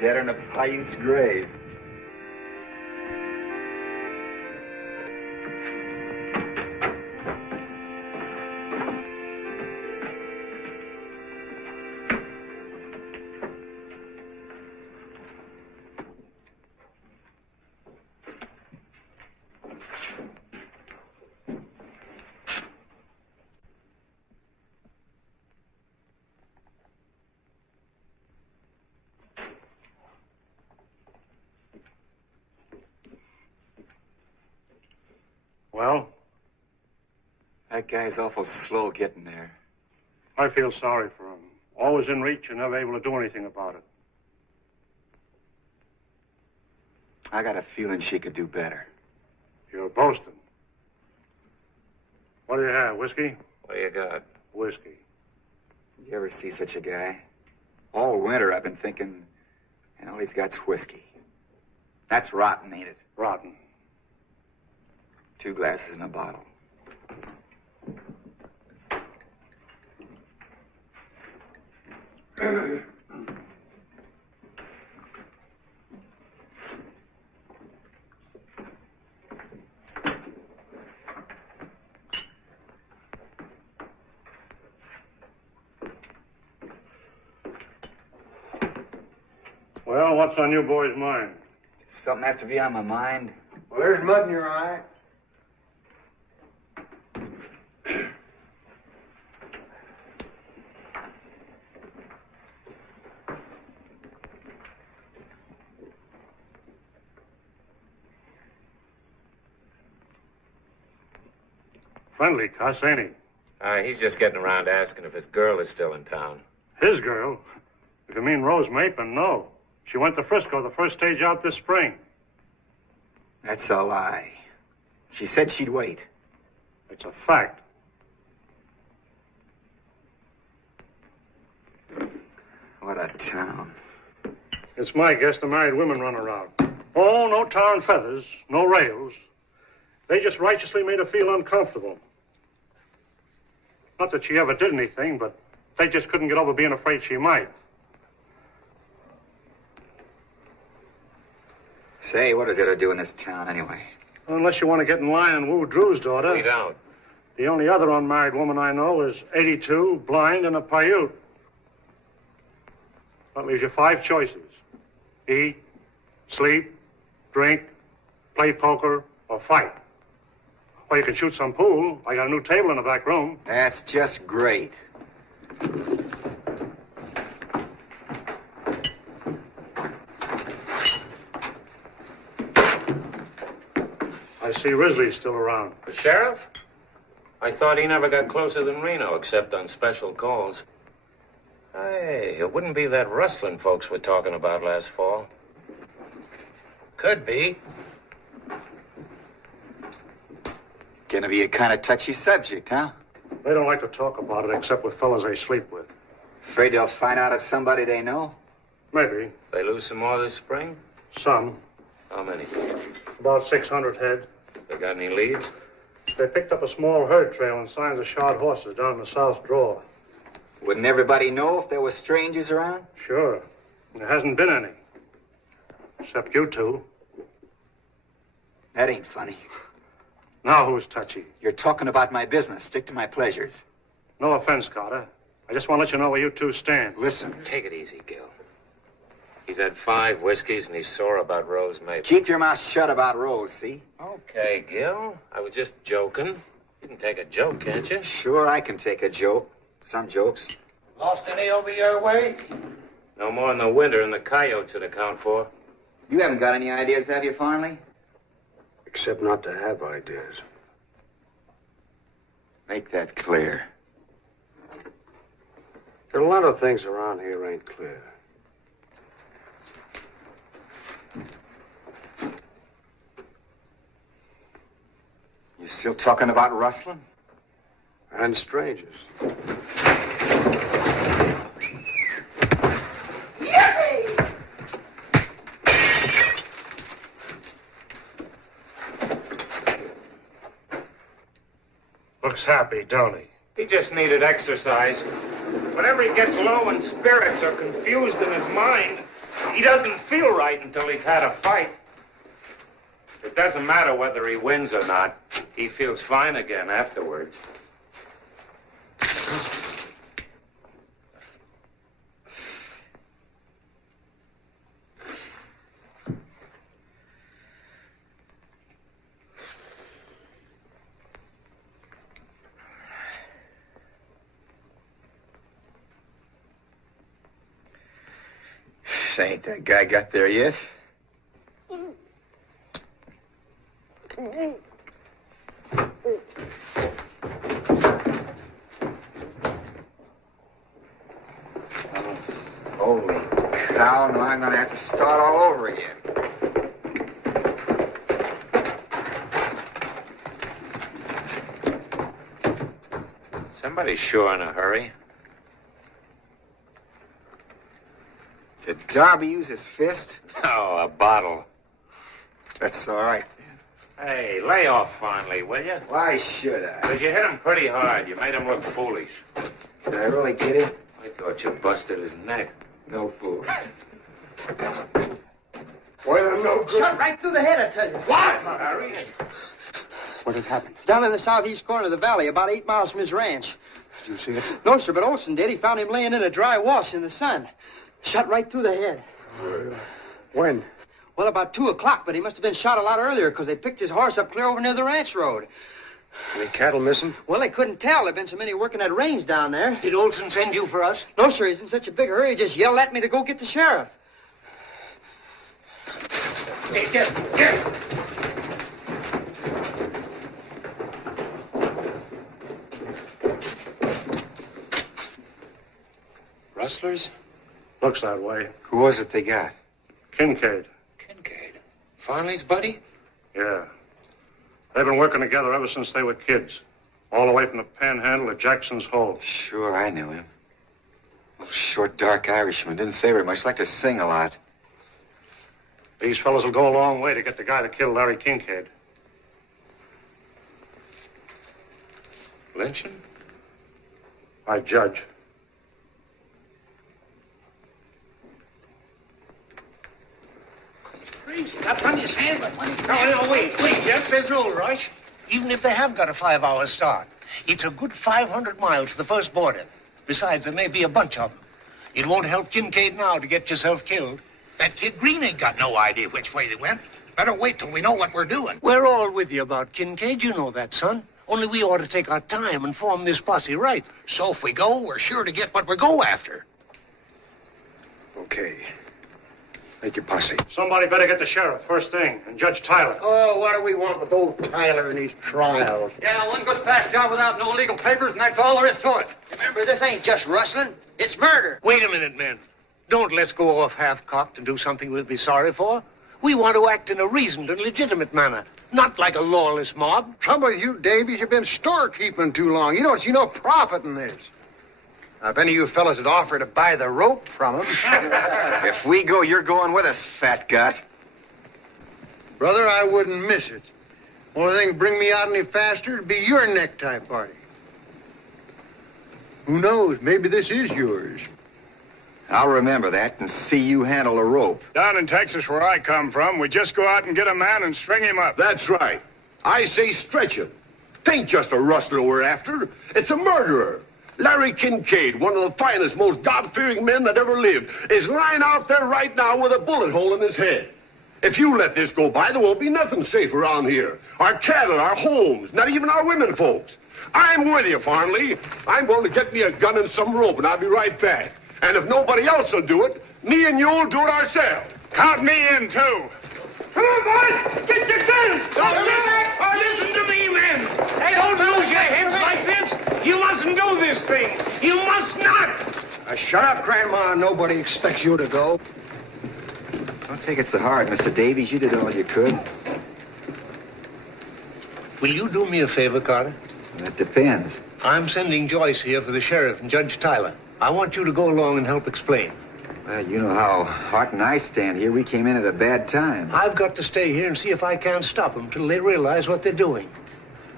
Deader than a Paiute's grave. Well? That guy's awful slow getting there. I feel sorry for him. Always in reach and never able to do anything about it. I got a feeling she could do better. You're boasting. What do you have, whiskey? What do you got? Whiskey. You ever see such a guy? All winter I've been thinking, all he's got's whiskey. That's rotten, ain't it? Rotten. 2 glasses in a bottle. Well, what's on you boys' mind? Does something have to be on my mind? Well, there's mud in your eye. Friendly cuss, ain't he? He's just getting around to asking if his girl is still in town. His girl? If you mean Rose Mapin, no. She went to Frisco the first stage out this spring. That's a lie. She said she'd wait. It's a fact. What a town. It's my guess the married women run around. Oh, no tar and feathers, no rails. They just righteously made her feel uncomfortable. Not that she ever did anything, but they just couldn't get over being afraid she might. Say, what does it to do in this town anyway? Unless you want to get in line and woo Drew's daughter. We don't. The only other unmarried woman I know is 82, blind, and a Paiute. That leaves you 5 choices. Eat, sleep, drink, play poker, or fight. Or you can shoot some pool. I got a new table in the back room. That's just great. I see Risley's still around. The sheriff? I thought he never got closer than Reno, except on special calls. Hey, it wouldn't be that rustling folks were talking about last fall. Could be. Gonna be a kind of touchy subject, huh? They don't like to talk about it except with fellas they sleep with. Afraid they'll find out it's somebody they know? Maybe. They lose some more this spring? Some. How many? About 600 head. They got any leads? They picked up a small herd trail and signs of shod horses down in the south draw. Wouldn't everybody know if there were strangers around? Sure. There hasn't been any. Except you two. That ain't funny. Now who's touchy? You're talking about my business. Stick to my pleasures. No offense, Carter. I just want to let you know where you two stand. Listen. Take it easy, Gil. He's had 5 whiskeys and he's sore about Rose Mapin. Keep your mouth shut about Rose, see? Okay, Gil. I was just joking. You can take a joke, can't you? Sure, I can take a joke. Some jokes. Lost any over your way? No more in the winter and the coyotes would account for. You haven't got any ideas, have you, Farnley? Except not to have ideas. Make that clear. There are a lot of things around here ain't clear. You still talking about rustling? And strangers. Yippee! Looks happy, don't he? He just needed exercise. Whenever he gets low in spirits or confused in his mind, He doesn't feel right until he's had a fight. It doesn't matter whether he wins or not. He feels fine again afterwards. Ain't that guy got there yet? Holy cow, no, I'm gonna have to start all over again. Somebody's sure in a hurry. Did Darby use his fist? Oh, a bottle. That's all right. Hey, lay off finally, will you? Why should I? Because you hit him pretty hard. You made him look foolish. Did I really get him? I thought you busted his neck. No fool. Well, I'm no good. Shot right through the head, I tell you. What, Harry? What had happened? Down in the southeast corner of the valley, about 8 miles from his ranch. Did you see it? No, sir, but Olson did. He found him laying in a dry wash in the sun. Shot right through the head. When? Well, about 2 o'clock, but he must have been shot a lot earlier because they picked his horse up clear over near the ranch road. Any cattle missing? Well, they couldn't tell. There've been so many working that range down there. Did Olson send you for us? No, sir, he's in such a big hurry, he just yelled at me to go get the sheriff. Hey, get. Rustlers? Looks that way. Who was it they got? Kincaid. Kincaid. Farley's buddy? Yeah. They've been working together ever since they were kids. All the way from the Panhandle to Jackson's Hole. Sure, I knew him. Short, dark Irishman. Didn't say very much. Liked to sing a lot. These fellas will go a long way to get the guy that killed Larry Kincaid. Lynching? I judge. Crazy. Got plenty of sand, but plenty of... No, wait, Jeff. There's no rush. Even if they have got a 5-hour start, it's a good 500 miles to the first border. Besides, there may be a bunch of them. It won't help Kincaid now to get yourself killed. That kid Green ain't got no idea which way they went. Better wait till we know what we're doing. We're all with you about Kincaid. You know that, son. Only we ought to take our time and form this posse right. So if we go, we're sure to get what we go after. Okay. Make your posse. Somebody better get the sheriff first thing, and Judge Tyler. Oh, what do we want with old Tyler and his trials? Yeah, one good fast job without no legal papers, and that's all there is to it. Remember, this ain't just rustling. It's murder. Wait a minute, men. Don't let's go off half-cocked and do something we'll be sorry for. We want to act in a reasoned and legitimate manner, not like a lawless mob. Trouble with you, Davies, you've been storekeeping too long. You don't see no profit in this. Now, if any of you fellas had offered to buy the rope from him... If we go, you're going with us, fat gut. Brother, I wouldn't miss it. Only thing bring me out any faster would be your necktie party. Who knows? Maybe this is yours. I'll remember that and see you handle a rope. Down in Texas, where I come from, we just go out and get a man and string him up. That's right. I say stretch him. Tain't just a rustler we're after. It's a murderer. Larry Kincaid, one of the finest, most God-fearing men that ever lived, is lying out there right now with a bullet hole in his head. If you let this go by, there won't be nothing safe around here. Our cattle, our homes, not even our women folks. I'm with you, Farnley. I'm going to get me a gun and some rope, and I'll be right back. And if nobody else will do it, me and you'll do it ourselves. Count me in, too. Come on, boys! Get your guns! Listen to me, men. Hey, don't lose your heads like this. You mustn't do this thing. You must not. Shut up, Grandma. Nobody expects you to go. Don't take it so hard, Mr. Davies. You did all you could. Will you do me a favor, Carter? That depends. I'm sending Joyce here for the sheriff and Judge Tyler. I want you to go along and help explain. Well, you know how Hart and I stand here. We came in at a bad time. I've got to stay here and see if I can't stop them till they realize what they're doing.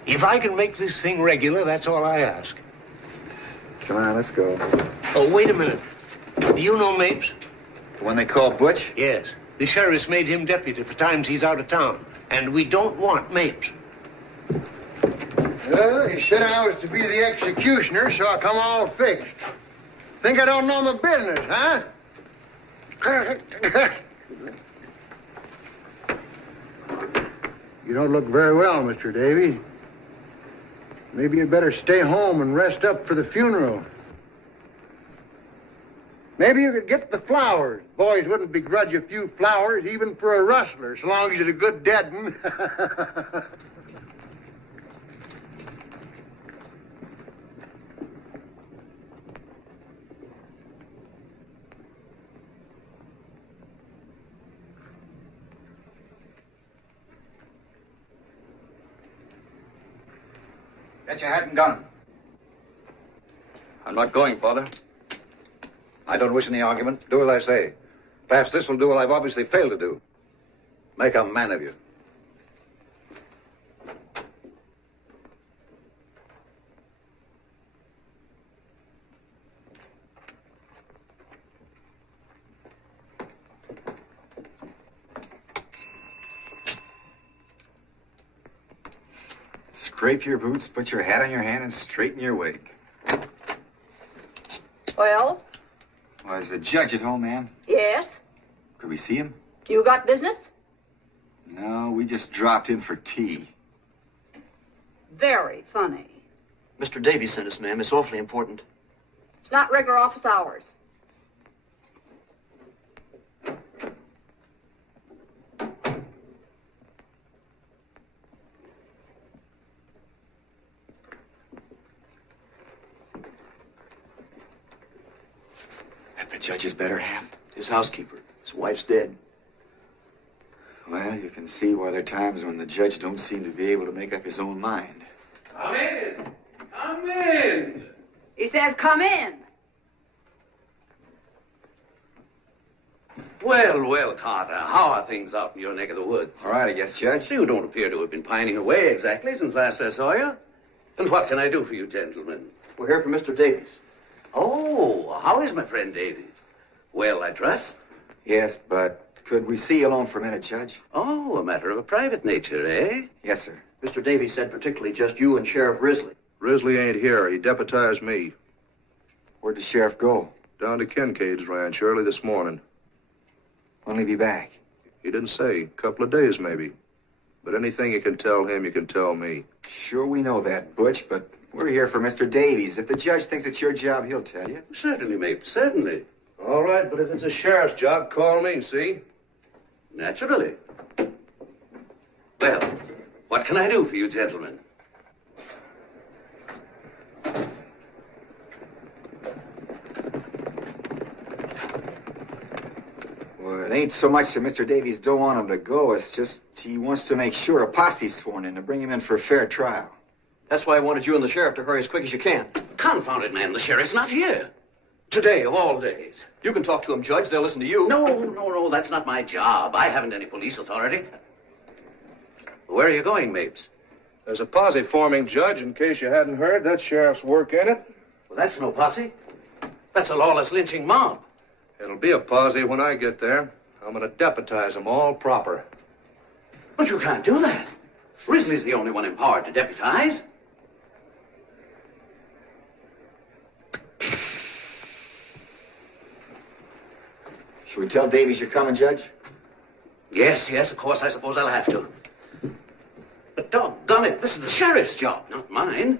If I can make this thing regular, that's all I ask. Come on, let's go. Oh, wait a minute. Do you know Mapes? The one they call Butch? Yes. The sheriff's made him deputy for times he's out of town. And we don't want Mapes. Well, he said I was to be the executioner, so I come all fixed. Think I don't know my business, huh? You don't look very well, Mr. Davies. Maybe you'd better stay home and rest up for the funeral. Maybe you could get the flowers. Boys wouldn't begrudge a few flowers, even for a rustler, so long as it's a good dead one. Get your hat and gun. I'm not going, Father. I don't wish any argument. Do as I say. Perhaps this will do what I've obviously failed to do. Make a man of you. Scrape your boots, put your hat on your hand, and straighten your wig. Well? Well, is the judge at home, ma'am? Yes. Could we see him? You got business? No, we just dropped in for tea. Very funny. Mr. Davies sent us, ma'am. It's awfully important. It's not regular office hours. The judge's better half? His housekeeper. His wife's dead. Well, you can see why there are times when the judge don't seem to be able to make up his own mind. Come in. Come in. He says, come in. Well, well, Carter, how are things out in your neck of the woods? All right, I guess, Judge. You don't appear to have been pining away exactly since last I saw you. And what can I do for you, gentlemen? We're here for Mr. Davies. Oh, how is my friend Davies? Well, I trust. Yes, but could we see you alone for a minute, Judge? Oh, a matter of a private nature, eh? Yes, sir. Mr. Davies said particularly just you and Sheriff Risley. Risley ain't here. He deputized me. Where'd the sheriff go? Down to Kincaid's ranch early this morning. When'll he be back? He didn't say. A couple of days, maybe. But anything you can tell him, you can tell me. Sure, we know that, Butch, but we're here for Mr. Davies. If the judge thinks it's your job, he'll tell you. Certainly, mate, certainly. All right, but if it's a sheriff's job, call me, see? Naturally. Well, what can I do for you, gentlemen? Well, it ain't so much that Mr. Davies don't want him to go. It's just he wants to make sure a posse's sworn in to bring him in for a fair trial. That's why I wanted you and the sheriff to hurry as quick as you can. Confound it, man. The sheriff's not here. Today, of all days. You can talk to him, Judge. They'll listen to you. No. That's not my job. I haven't any police authority. Where are you going, Mapes? There's a posse forming, Judge, in case you hadn't heard. That sheriff's work in it. Well, that's no posse. That's a lawless lynching mob. It'll be a posse when I get there. I'm going to deputize them all proper. But you can't do that. Risley's the only one empowered to deputize. Should we tell Davies you're coming, Judge? Yes, of course, I suppose I'll have to. But doggone it, this is the sheriff's job, not mine.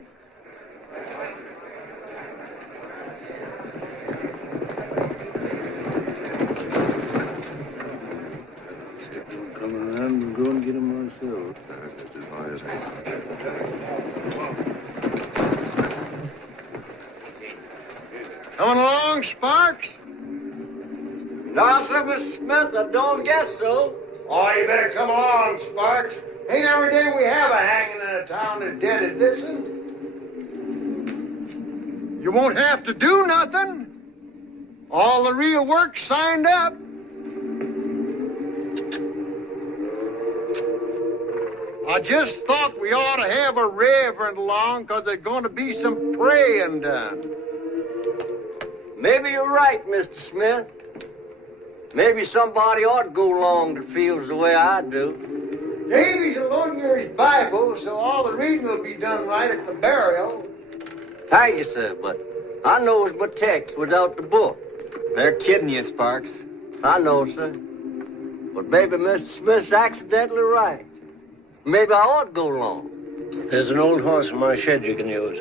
Coming around and go and get him myself. Coming along, Sparks? No, sir, Mr. Smith, I don't guess so. Oh, you better come along, Sparks. Ain't every day we have a hanging in a town as dead as this one. You won't have to do nothing. All the real work's signed up. I just thought we ought to have a reverend along, 'cause there's going to be some praying done. Maybe you're right, Mr. Smith. Maybe somebody ought to go along that feels the way I do. Davy's alone near his Bible, so all the reading will be done right at the burial. Thank you, sir, but I knows my text without the book. They're kidding you, Sparks. I know, sir. But maybe Mr. Smith's accidentally right. Maybe I ought to go along. There's an old horse in my shed you can use.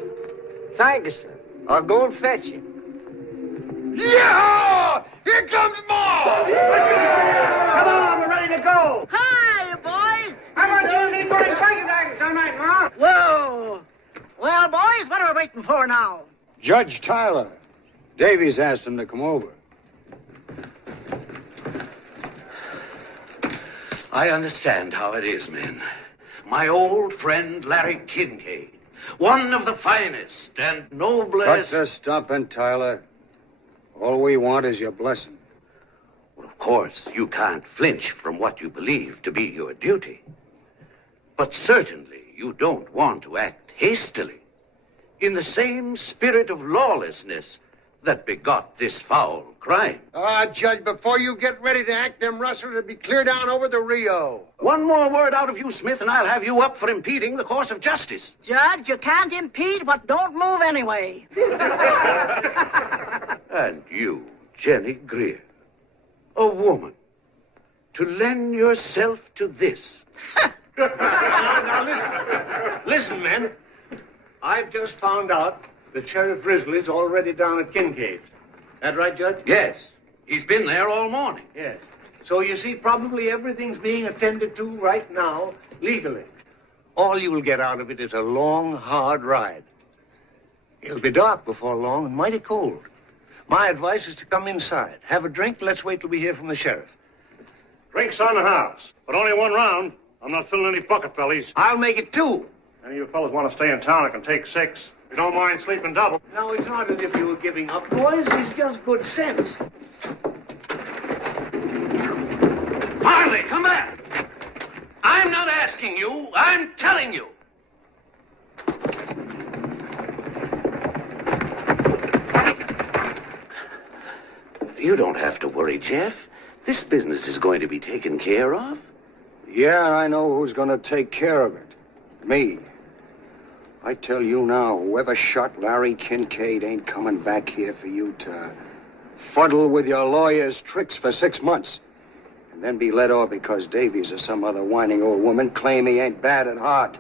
Thank you, sir. I'll go and fetch him. Yeah! Here comes Ma! Come on, we're ready to go. Hi, boys. How about you need wearing blanket bags tonight, Ma? Whoa. Well, boys, what are we waiting for now? Judge Tyler. Davies asked him to come over. I understand how it is, men. My old friend Larry Kincaid, one of the finest and noblest... Cut the stumping, Tyler. All we want is your blessing. Well, of course, you can't flinch from what you believe to be your duty. But certainly you don't want to act hastily, in the same spirit of lawlessness that begot this foul crime. Judge, before you get ready to act, them rustlers will be clear down over the Rio. One more word out of you, Smith, and I'll have you up for impeding the course of justice. Judge, you can't impede, but don't move anyway. And you, Jenny Greer, a woman, to lend yourself to this. Now listen, men. I've just found out that Sheriff Risley's already down at Kincaid's. That right, Judge? Yes. He's been there all morning. Yes. So you see, probably everything's being attended to right now, legally. All you will get out of it is a long, hard ride. It'll be dark before long and mighty cold. My advice is to come inside, have a drink, let's wait till we hear from the sheriff. Drinks on the house, but only one round. I'm not filling any bucket bellies. I'll make it 2. Any of you fellas want to stay in town, I can take 6. If you don't mind sleeping double. No, it's not as if you were giving up, boys. It's just good sense. Marley, come back! I'm not asking you, I'm telling you. You don't have to worry, Jeff. This business is going to be taken care of. Yeah, I know who's going to take care of it. Me. I tell you now, whoever shot Larry Kincaid ain't coming back here for you to fuddle with your lawyer's tricks for 6 months. And then be let off because Davies or some other whining old woman claim he ain't bad at heart.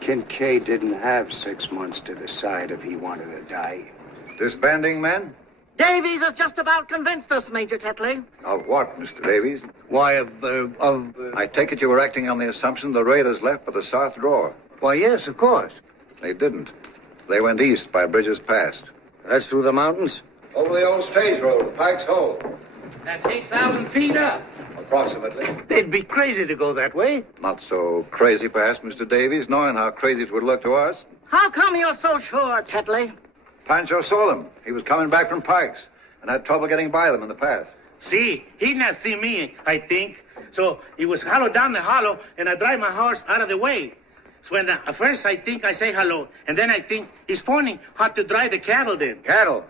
Kincaid didn't have 6 months to decide if he wanted to die. Disbanding, men? Davies has just about convinced us, Major Tetley. Of what, Mr. Davies? Why, I take it you were acting on the assumption the raiders left for the south drawer. Why, yes, of course. They didn't. They went east by Bridges Pass. That's through the mountains? Over the old stage road, Pike's Hole. That's 8,000 feet up. Approximately. They'd be crazy to go that way. Not so crazy, perhaps, Mr. Davies, knowing how crazy it would look to us. How come you're so sure, Tetley? Pancho saw them. He was coming back from Pike's and had trouble getting by them in the pass. See, he not see me, I think. So he was hollow down the hollow, and I drive my horse out of the way. So when at first I think I say hello, and then I think he's phoning how to drive the cattle then. Cattle?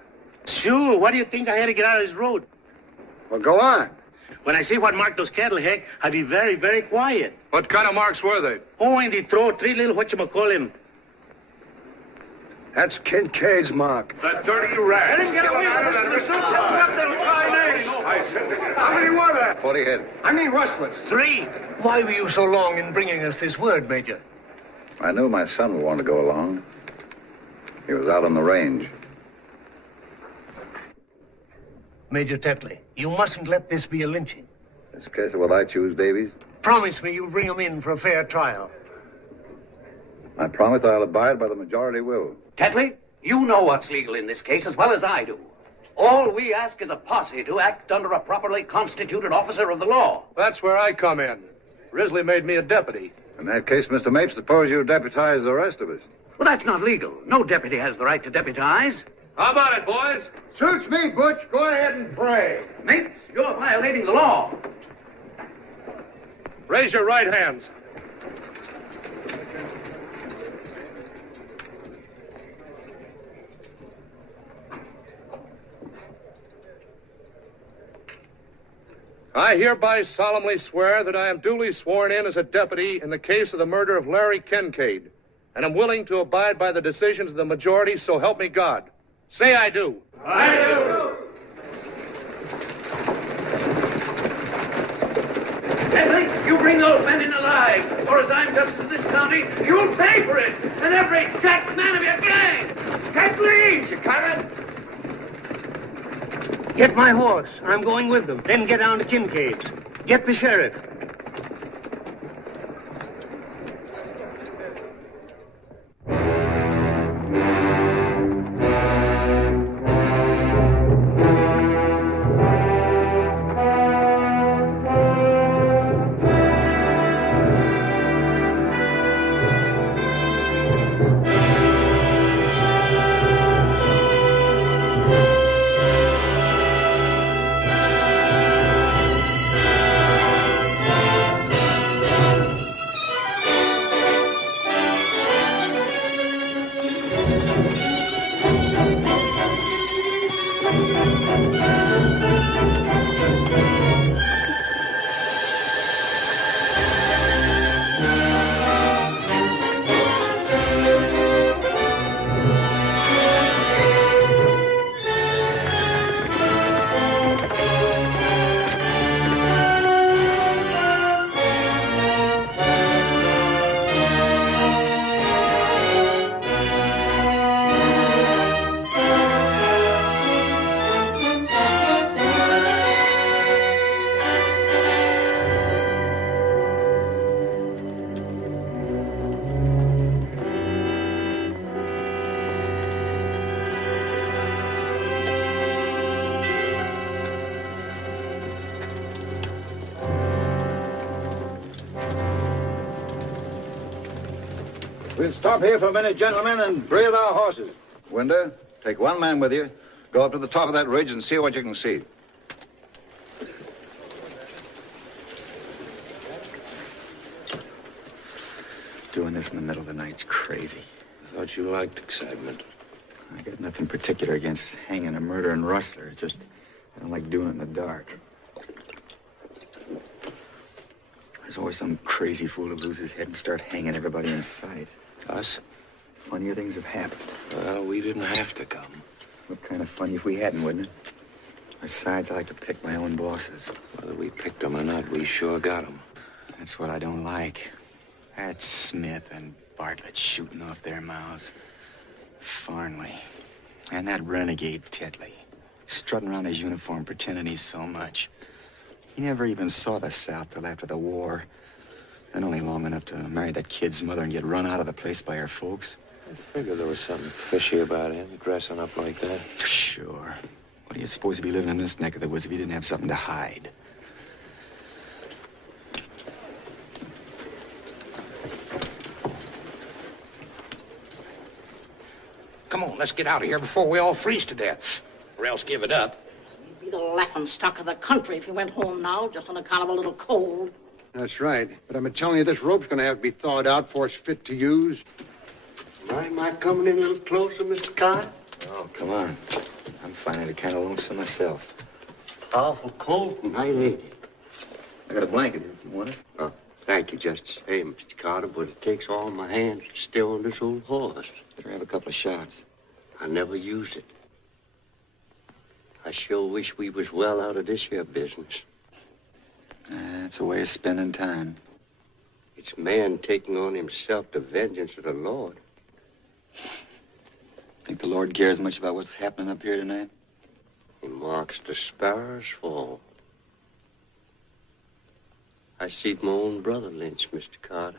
Sure, what do you think I had to get out of his road? Well, go on. When I see what mark those cattle had, I be very, very quiet. What kind of marks were they? Oh, and they throw 3 little whatchamacallin. That's Kincaid's mark. That dirty rat. Let him get away from us. How many were there? 40 head. I mean rustlers. 3. Why were you so long in bringing us this word, Major? I knew my son would want to go along. He was out on the range. Major Tetley, you mustn't let this be a lynching. This case of what I choose, Davies. Promise me you'll bring him in for a fair trial. I promise I'll abide by the majority will. Tetley, you know what's legal in this case as well as I do. All we ask is a posse to act under a properly constituted officer of the law. That's where I come in. Risley made me a deputy. In that case, Mr. Mapes, suppose you deputize the rest of us. Well, that's not legal. No deputy has the right to deputize. How about it, boys? Suits me, Butch. Go ahead and pray. Mapes, you're violating the law. Raise your right hands. I hereby solemnly swear that I am duly sworn in as a deputy in the case of the murder of Larry Kincaid, and am willing to abide by the decisions of the majority, so help me God. Say I do. I do. Henry, you bring those men in alive, or as I'm justice of this county, you'll pay for it, and every jack man of your gang. Take lead, Chicago. Get my horse. I'm going with them. Then get down to Kincaid's. Get the sheriff. We'll stop here for a minute, gentlemen, and breathe our horses. Winder, take one man with you. Go up to the top of that ridge and see what you can see. Doing this in the middle of the night's crazy. I thought you liked excitement. I got nothing particular against hanging a murdering rustler. It's just, I don't like doing it in the dark. There's always some crazy fool who loses his head and start hanging everybody in sight. Us? Funnier things have happened. Well, we didn't have to come. What kind of funny if we hadn't, wouldn't it? Besides, I like to pick my own bosses. Whether we picked them or not, we sure got them. That's what I don't like. That's Smith and Bartlett shooting off their mouths. Farnley. And that renegade Tetley. Strutting around his uniform pretending he's so much. He never even saw the South till after the war. And only long enough to marry that kid's mother and get run out of the place by her folks. I figured there was something fishy about him, dressing up like that. Sure. What do you suppose he'd be living in this neck of the woods if he didn't have something to hide? Come on, let's get out of here before we all freeze to death. Or else give it up. You'd be the laughing stock of the country if you went home now, just on account of a little cold. That's right. But I'm telling you, this rope's going to have to be thawed out before it's fit to use. Am I coming in a little closer, Mr. Carter? Oh, come on. I'm finding it kind of lonesome myself. Powerful cold tonight, ain't it? I got a blanket if you want it. Oh, thank you just the same, Mr. Carter, but it takes all my hands to steer on this old horse. Better have a couple of shots. I never used it. I sure wish we was well out of this here business. It's a way of spending time. It's man taking on himself the vengeance of the Lord. Think the Lord cares much about what's happening up here tonight? He marks the sparrows fall. I seed my own brother lynched, Mr. Carter.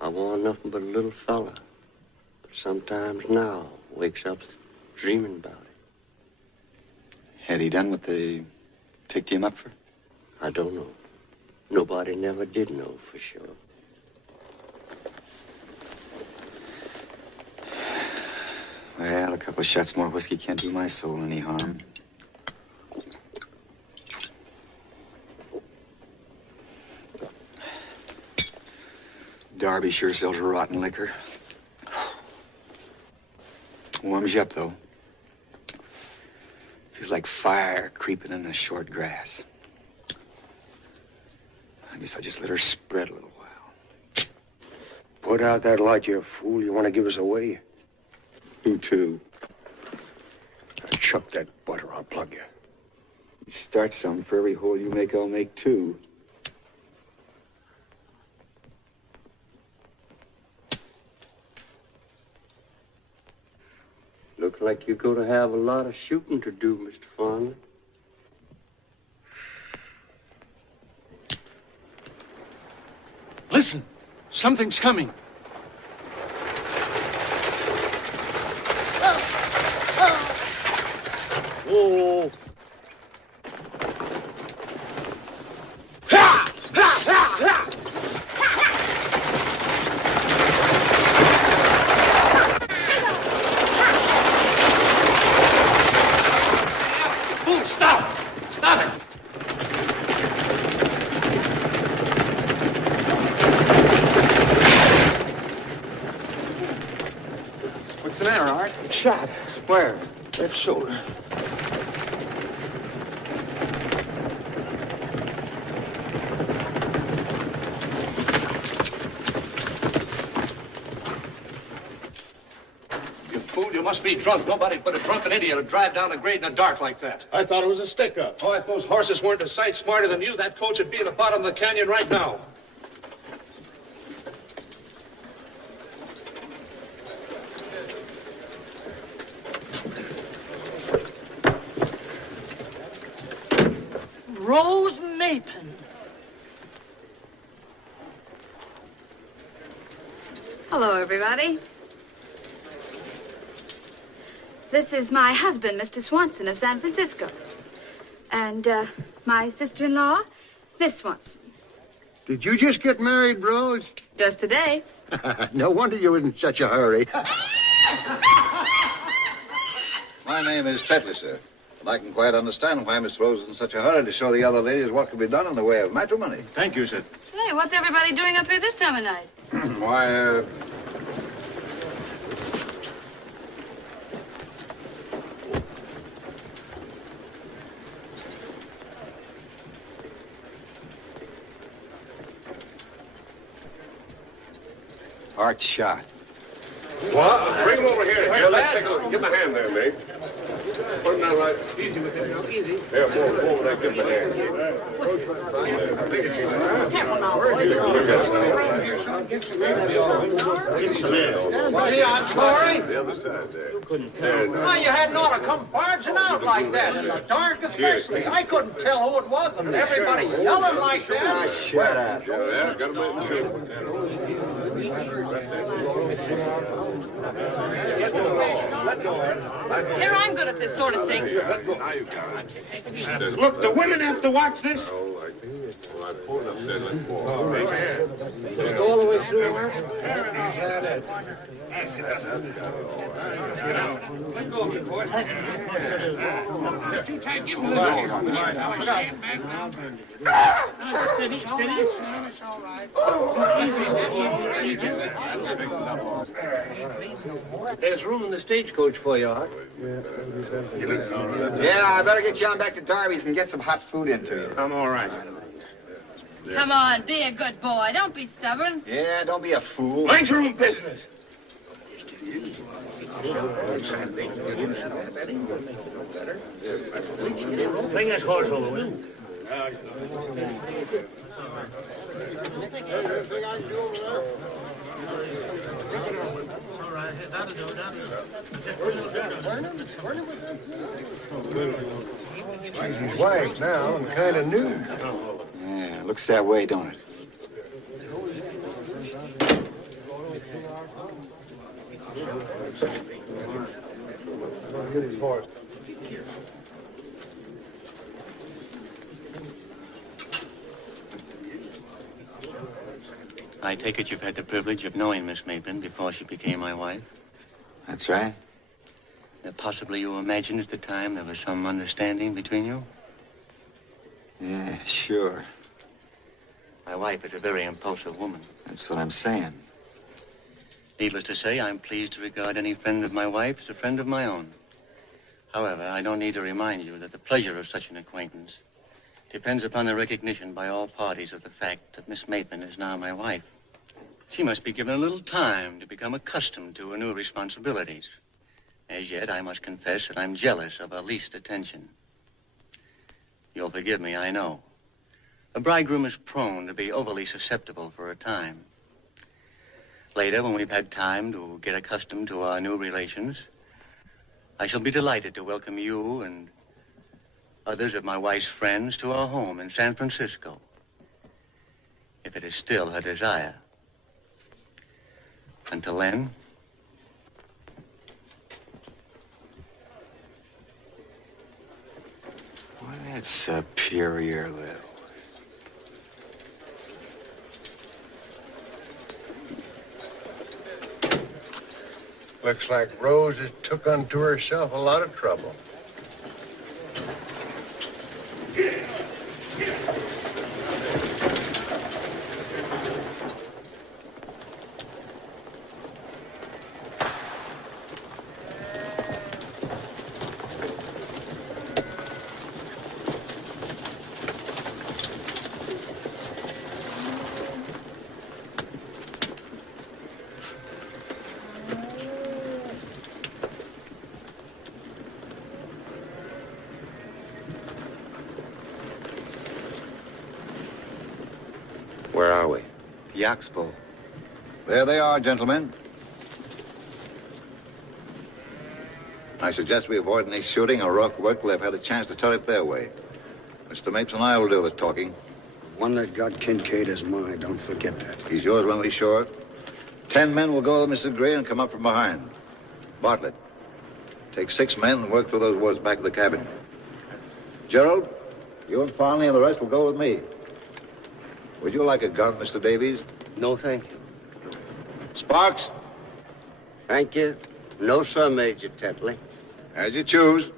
I warn't nothing but a little fella. But sometimes now wakes up dreaming about it. Had he done what they picked him up for? I don't know. Nobody never did know for sure. Well, a couple of shots more whiskey can't do my soul any harm. Darby sure sells rotten liquor. Warms you up, though. Feels like fire creeping in the short grass. so I just let her spread a little while. Put out that light, you fool. You want to give us away? Who to? Chuck that butter. I'll plug you. You start some. For every hole you make, I'll make two. Looks like you're going to have a lot of shooting to do, Mr. Fonda. Listen, something's coming. Whoa. Stop! Stop it! What's the matter, Art? Shot. Where? Left shoulder. You fool, you must be drunk. Nobody but a drunken idiot would drive down the grade in the dark like that. I thought it was a stick-up. Oh, if those horses weren't a sight smarter than you, that coach would be at the bottom of the canyon right now. Rose Mapin. Hello, everybody. This is my husband, Mr. Swanson of San Francisco. And my sister-in-law, Miss Swanson. Did you just get married, Rose? Just today. No wonder you were in such a hurry. My name is Tetley, sir. And I can quite understand why Miss Rose is in such a hurry to show the other ladies what can be done in the way of matrimony. Thank you, sir. Say, what's everybody doing up here this time of night? Why, Art shot. What? Bring him over here. Here, let's take a look. Give him a hand there, mate. Put him down right. Easy with this now, easy. There, forward there. Give him a hand. Careful now, boys. Hey, I'm sorry. The other side there. You couldn't tell. Why, you hadn't ought to come barging out like that, in the dark especially. I couldn't tell who it was, and everybody yelling like that. Shut up. Got him in the Here, I'm good at this sort of thing. Look, the women have to watch this. All right. Well, I pulled up there. Let's walk. All the way through, Art? Let go of it, boy. Too tight. Give him the stand back now. Steady, steady. It's all right. There's room in the stagecoach for you, Art. Yeah, I better get you on back to Darby's and get some hot food into you. I'm all right. Come on, be a good boy. Don't be stubborn. Yeah, don't be a fool. Mind your own business. Bring this horse over, will you? She's his wife now and kind of new. Yeah, looks that way, don't it? I take it you've had the privilege of knowing Miss Mapin before she became my wife? That's right. Possibly you imagined at the time there was some understanding between you? Yeah, sure. My wife is a very impulsive woman. That's what I'm saying. Needless to say, I'm pleased to regard any friend of my wife as a friend of my own. However, I don't need to remind you that the pleasure of such an acquaintance depends upon the recognition by all parties of the fact that Miss Maitland is now my wife. She must be given a little time to become accustomed to her new responsibilities. As yet, I must confess that I'm jealous of her least attention. You'll forgive me, I know. A bridegroom is prone to be overly susceptible for a time. Later, when we've had time to get accustomed to our new relations, I shall be delighted to welcome you and others of my wife's friends to our home in San Francisco, if it is still her desire. Until then, Why, that's superior little. Looks like Rose has took unto herself a lot of trouble. Where are we? The Oxbow. There they are, gentlemen. I suggest we avoid any shooting or rough work till they've had a chance to tell it their way. Mr. Mapes and I will do the talking. The one that got Kincaid is mine. Don't forget that. He's yours when we shore. 10 men will go with Mrs. Gray and come up from behind. Bartlett, take 6 men and work through those woods back of the cabin. Gerald, you and Farnley and the rest will go with me. Would you like a gun, Mr. Davies? No, thank you. Sparks? Thank you. No, sir, Major Tetley. As you choose.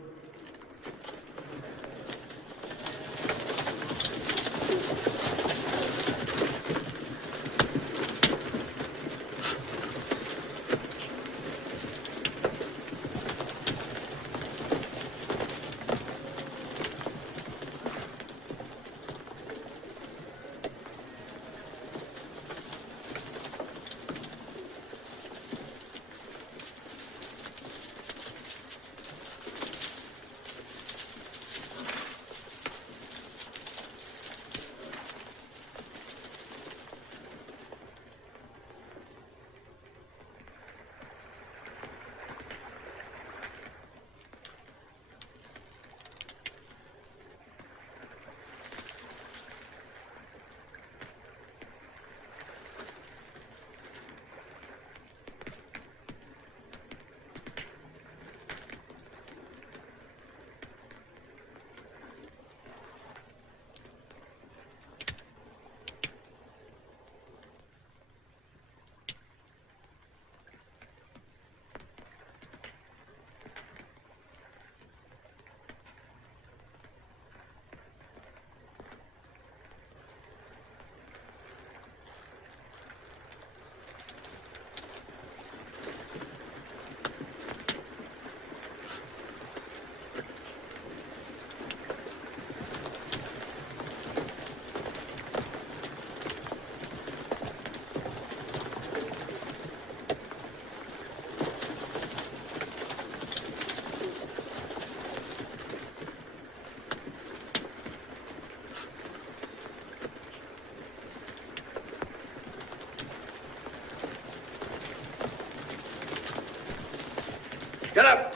Get up.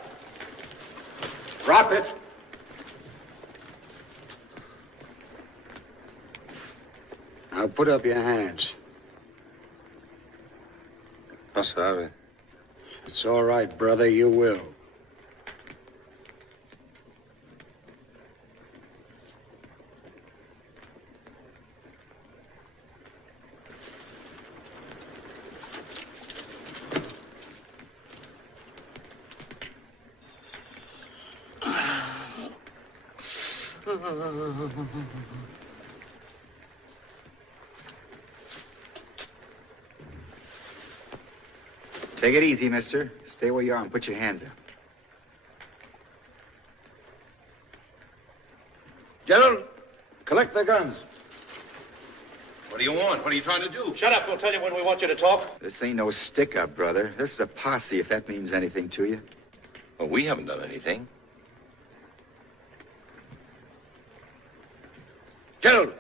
Drop it. Now put up your hands. Passabe. It's all right, brother. You will. Take it easy, mister. Stay where you are and put your hands up. Gerald, collect Collect the guns. What do you want? What are you trying to do? Shut up. We'll tell you when we want you to talk. This ain't no stick-up, brother. This is a posse, if that means anything to you. Well, we haven't done anything. Gerald.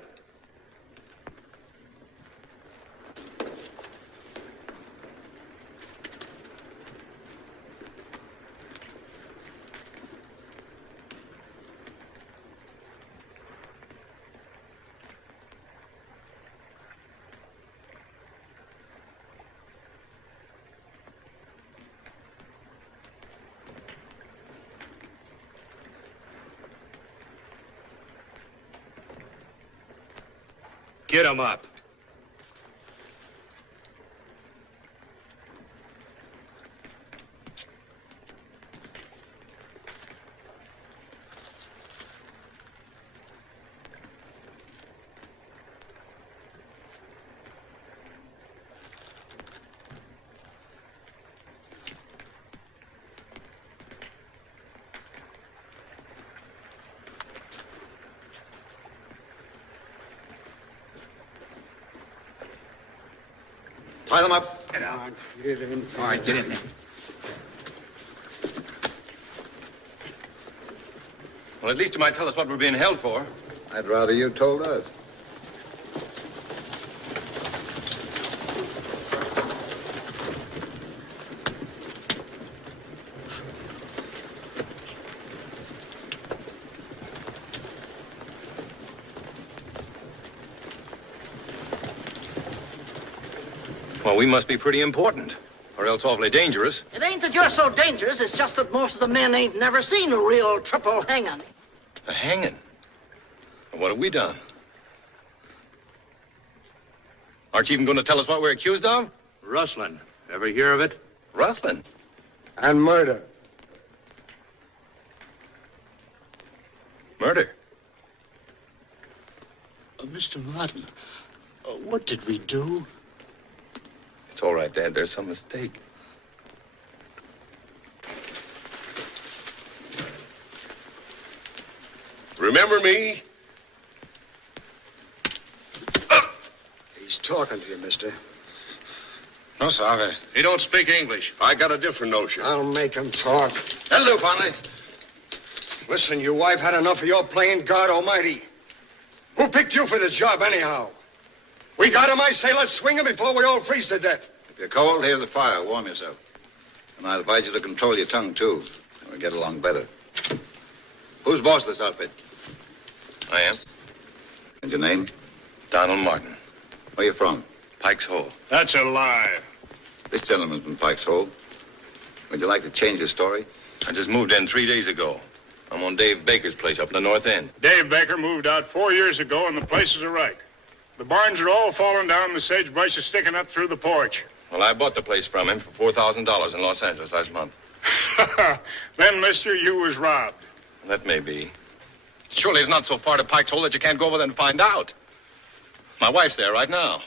Get him up. Tie them up. Get on. Get in. All right, get in there. Well, at least you might tell us what we're being held for. I'd rather you told us. Well, we must be pretty important, or else awfully dangerous. It ain't that you're so dangerous, it's just that most of the men ain't never seen a real triple hanging. A hanging? Well, what have we done? Aren't you even going to tell us what we're accused of? Rustling. Ever hear of it? Rustling? And murder. Murder? Mr. Martin, what did we do? It's all right, Dad. There's some mistake. Remember me? He's talking to you, mister. No, sir. He don't speak English. I got a different notion. I'll make him talk. That'll do, Fonley. Listen, your wife had enough of your playing God Almighty. Who picked you for this job, anyhow? We got him, I say, let's swing him before we all freeze to death. If you're cold, here's a fire. Warm yourself. And I advise you to control your tongue, too. We'll get along better. Who's boss of this outfit? I am. And your name? Donald Martin. Where you from? Pike's Hole. That's a lie. This gentleman's from Pike's Hole. Would you like to change your story? I just moved in 3 days ago. I'm on Dave Baker's place up in the north end. Dave Baker moved out 4 years ago, and the place is a wreck. The barns are all falling down, the sagebrush is sticking up through the porch. Well, I bought the place from him for $4,000 in Los Angeles last month. Then, mister, you was robbed. That may be. Surely it's not so far to Pike's Hole that you can't go over there and find out. My wife's there right now.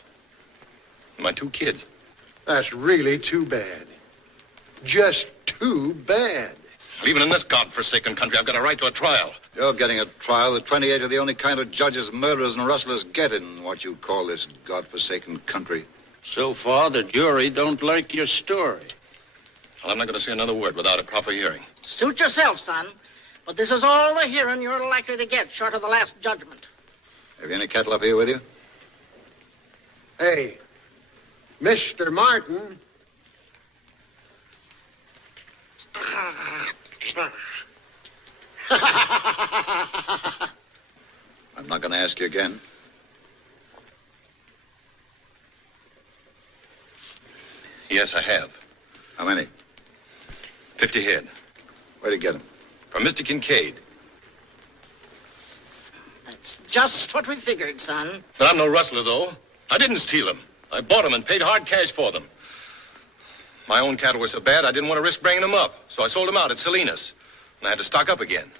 And my 2 kids. That's really too bad. Just too bad. Well, even in this godforsaken country, I've got a right to a trial. You're getting a trial that 28 are the only kind of judges murderers and rustlers get in what you call this godforsaken country. So far, the jury don't like your story. Well, I'm not going to say another word without a proper hearing. Suit yourself, son. But this is all the hearing you're likely to get, short of the last judgment. Have you any cattle up here with you? Hey, Mr. Martin. I'm not going to ask you again. Yes, I have. How many? 50 head. Where'd you get them? From Mr. Kincaid. That's just what we figured, son. But I'm no rustler, though. I didn't steal them. I bought them and paid hard cash for them. My own cattle were so bad, I didn't want to risk bringing them up. So I sold them out at Salinas. And I had to stock up again.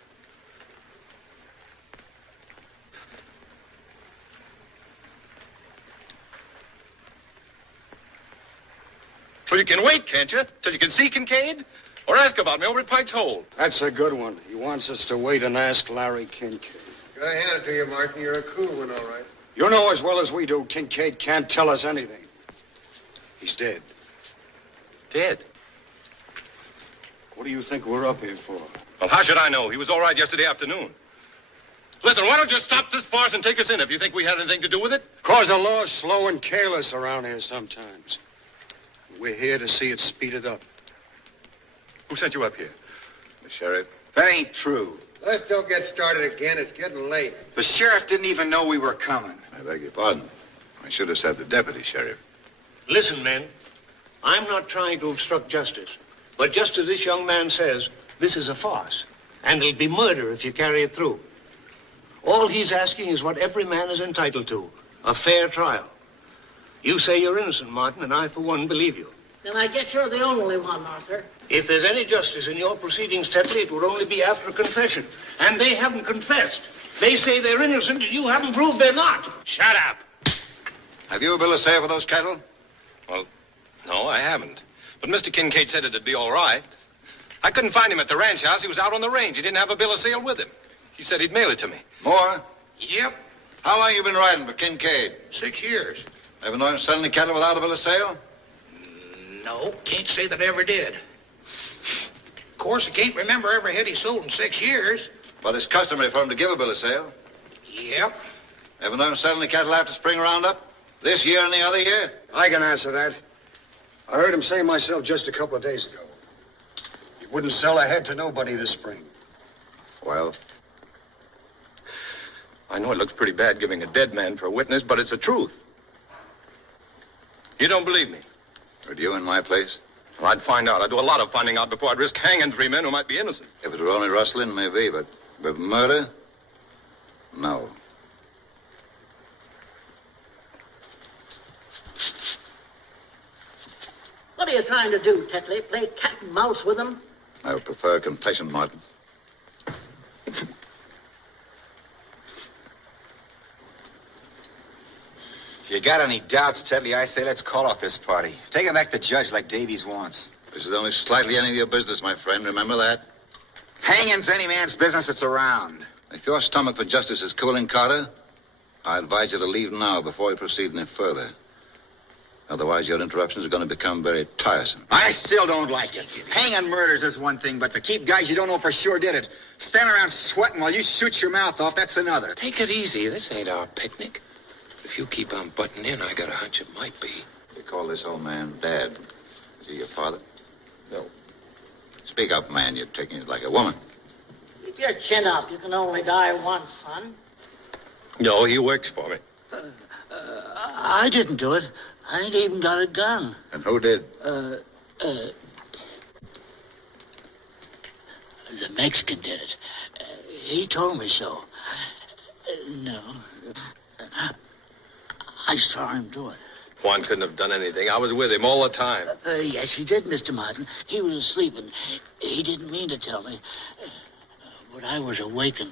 Well, you can wait, can't you? Till you can see Kincaid? Or ask about me over at Pike's Hole. That's a good one. He wants us to wait and ask Larry Kincaid. I hand it to you, Martin. You're a cool one, all right. You know as well as we do, Kincaid can't tell us anything. He's dead. Dead? What do you think we're up here for? Well, how should I know? He was all right yesterday afternoon. Listen, why don't you stop this farce and take us in if you think we had anything to do with it? Cause the law's slow and careless around here sometimes. We're here to see it speeded up. Who sent you up here? The sheriff. That ain't true. Let's don't get started again. It's getting late. The sheriff didn't even know we were coming. I beg your pardon. I should have said the deputy sheriff. Listen, men. I'm not trying to obstruct justice. But just as this young man says, this is a farce. And it'll be murder if you carry it through. All he's asking is what every man is entitled to. A fair trial. You say you're innocent, Martin, and I, for one, believe you. Then I guess you're the only one, Arthur. If there's any justice in your proceedings, Tetley, it would only be after a confession. And they haven't confessed. They say they're innocent, and you haven't proved they're not. Shut up. Have you a bill of sale for those cattle? Well, no, I haven't. But Mr. Kincaid said it'd be all right. I couldn't find him at the ranch house. He was out on the range. He didn't have a bill of sale with him. He said he'd mail it to me. More? Yep. How long you been riding for Kincaid? 6 years. Ever known him selling the cattle without a bill of sale? No, can't say that I ever did. Of course, I can't remember every head he sold in 6 years. But it's customary for him to give a bill of sale. Yep. Ever known him selling the cattle after spring roundup? This year and the other year? I can answer that. I heard him say myself just a couple of days ago. He wouldn't sell a head to nobody this spring. Well? I know it looks pretty bad giving a dead man for a witness, but it's the truth. You don't believe me? Would you in my place? Well, I'd find out. I'd do a lot of finding out before I'd risk hanging 3 men who might be innocent. If it were only rustling, maybe, but with murder? No. What are you trying to do, Tetley? Play cat and mouse with them? I would prefer a confession, Martin. If you got any doubts, Tetley, I say let's call off this party. Take him back to judge like Davies wants. This is only slightly any of your business, my friend. Remember that? Hanging's any man's business that's around. If your stomach for justice is cooling, Carter, I advise you to leave now before we proceed any further. Otherwise, your interruptions are going to become very tiresome. I still don't like it. Hanging murders is one thing, but to keep guys you don't know for sure did it, stand around sweating while you shoot your mouth off, that's another. Take it easy. This ain't our picnic. If you keep on butting in, I got a hunch it might be. You call this old man Dad. Is he your father? No. Speak up, man. You're taking it like a woman. Keep your chin up. You can only die once, son. No, he works for me. I didn't do it. I ain't even got a gun. And who did? The Mexican did it. He told me so. No. I saw him do it. Juan couldn't have done anything. I was with him all the time. Yes, he did, Mr. Martin. He was asleep, and he didn't mean to tell me. But I was awake, and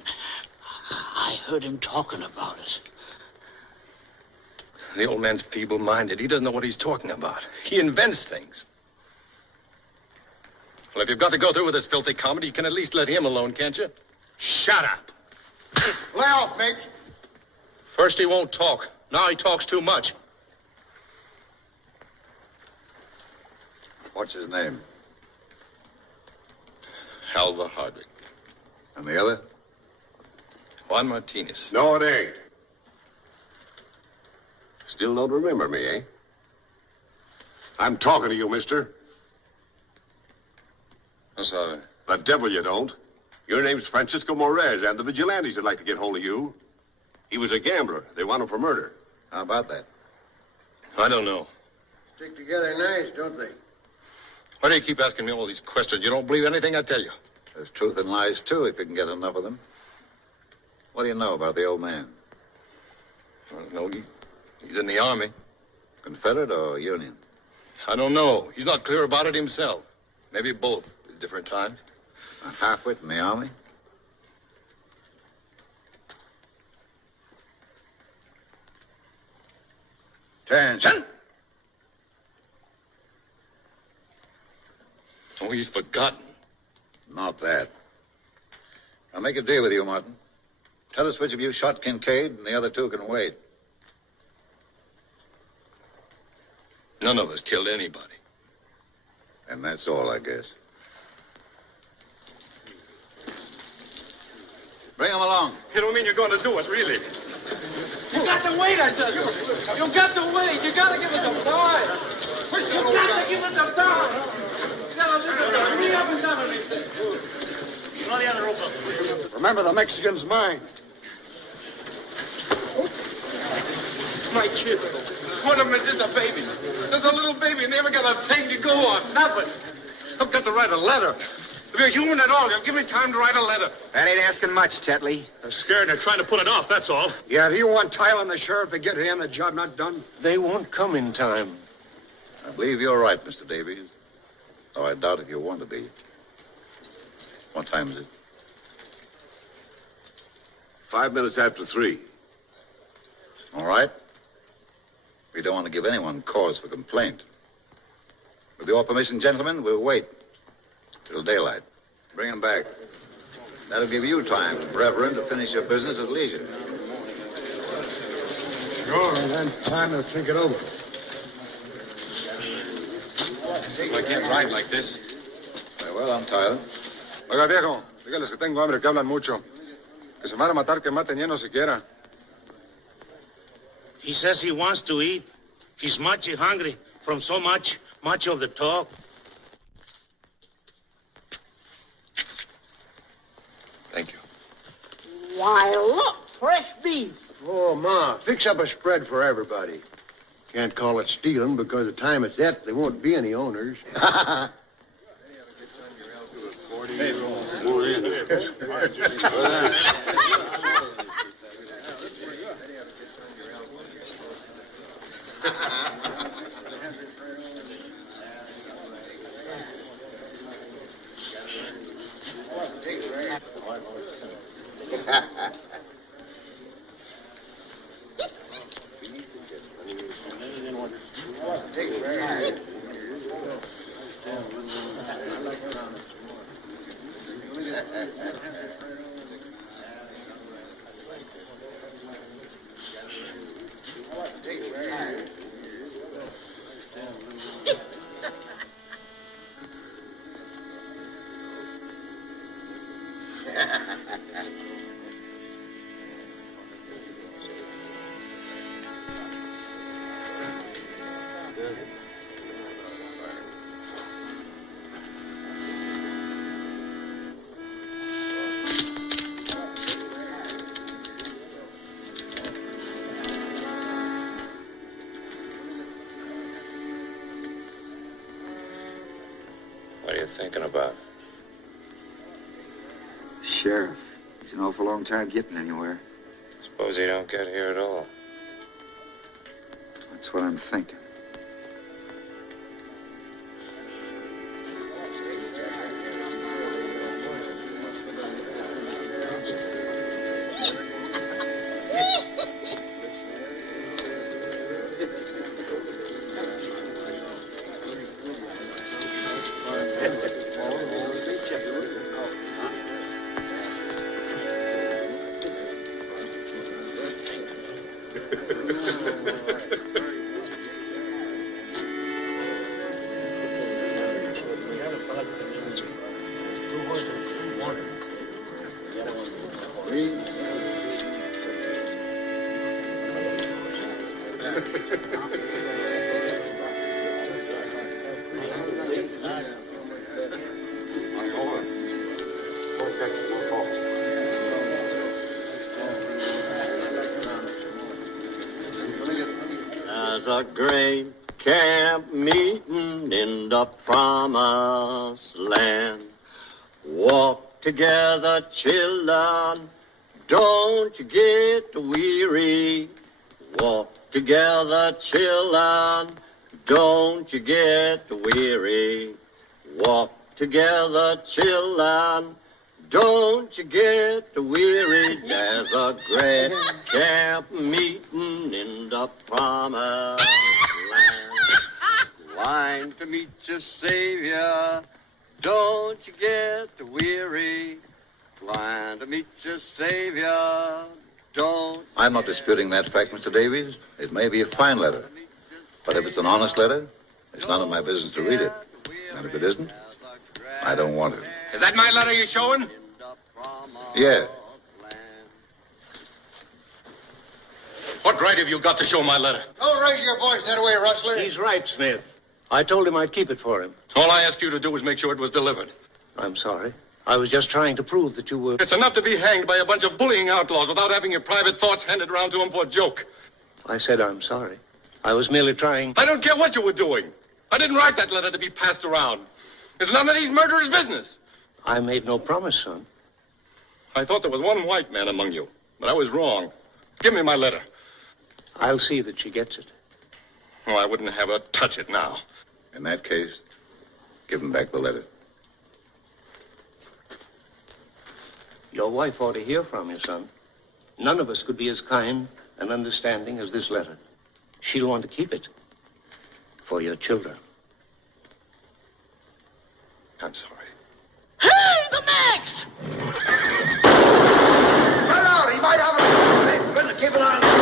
I heard him talking about it. The old man's feeble-minded. He doesn't know what he's talking about. He invents things. Well, if you've got to go through with this filthy comedy, you can at least let him alone, can't you? Shut up. Lay off, Miggs. First he won't talk. Now he talks too much. What's his name? Alva Hardwick. And the other? Juan Martinez. No, it ain't. Still don't remember me, eh? I'm talking to you, mister. I'm sorry. The devil you don't. Your name's Francisco Morez, and the vigilantes would like to get hold of you. He was a gambler. They want him for murder. How about that? I don't know. Stick together nice, don't they? Why do you keep asking me all these questions? You don't believe anything I tell you. There's truth in lies, too, if you can get enough of them. What do you know about the old man? I don't know. He's in the Army. Confederate or Union? I don't know. He's not clear about it himself. Maybe both at different times. A half-wit in the Army? Attention! Oh, he's forgotten. Not that. I'll make a deal with you, Martin. Tell us which of you shot Kincaid, and the other two can wait. None of us killed anybody. And that's all, I guess. Bring him along. You don't mean you're going to do it, really? You got to wait, I tell you. You got to wait. You got to give us some time. You got to give us some time. Hurry up and done anything. Throw the other rope up. Remember, the Mexican's mine. My kids. One of them is just a baby. There's a little baby, and they haven't got a thing to go on. Nothing. I've got to write a letter. If you're human at all, you'll give me time to write a letter. That ain't asking much, Tetley. They're scared and they're trying to put it off, that's all. Yeah, do you want Tyler and the sheriff to get here and the job not done? They won't come in time. I believe you're right, Mr. Davies. Though I doubt if you want to be. What time is it? 5 minutes after 3. All right. We don't want to give anyone cause for complaint. With your permission, gentlemen, we'll wait till daylight. Bring him back. That'll give you time, Reverend, to finish your business at leisure. Sure, and then time to think it over. I can't ride like this. Very well, I'm tired. Oiga, viejo, dígales que tengo hambre, que hablan mucho. Que se van a matar, que maten lleno siquiera. He says he wants to eat. He's mighty hungry from so much of the talk. Thank you. Why, look, fresh beef. Oh, Ma, fix up a spread for everybody. Can't call it stealing because the time it's at, there won't be any owners. What are you thinking about? Sheriff, he's an awful long time getting anywhere. Suppose he don't get here at all. That's what I'm thinking. There's a great camp meeting in the promised land. Walk together, children, don't you get weary. Walk together, children, don't you get weary. Walk together, children, don't you get weary. There's a great camp meeting in the promised land. Line to meet your Savior, don't you get weary. flying to meet your savior. Don't. I'm not disputing that fact, Mr. Davies. It may be a fine letter. But if it's an honest letter, it's none of my business to read it. And if it isn't, I don't want it. Is that my letter you're showing? Yeah. What right have you got to show my letter? Don't raise your voice that way, Rustler. He's right, Smith. I told him I'd keep it for him. All I asked you to do was make sure it was delivered. I'm sorry. I was just trying to prove that you were... It's enough to be hanged by a bunch of bullying outlaws without having your private thoughts handed around to them for a joke. I said I'm sorry. I was merely trying... I don't care what you were doing. I didn't write that letter to be passed around. It's none of these murderers' business. I made no promise, son. I thought there was one white man among you, but I was wrong. Give me my letter. I'll see that she gets it. Oh, I wouldn't have her touch it now. In that case, give him back the letter. Your wife ought to hear from you, son. None of us could be as kind and understanding as this letter. She'll want to keep it for your children. I'm sorry. Hey, the Max! Run out! He might have a... Better keep an eye on him.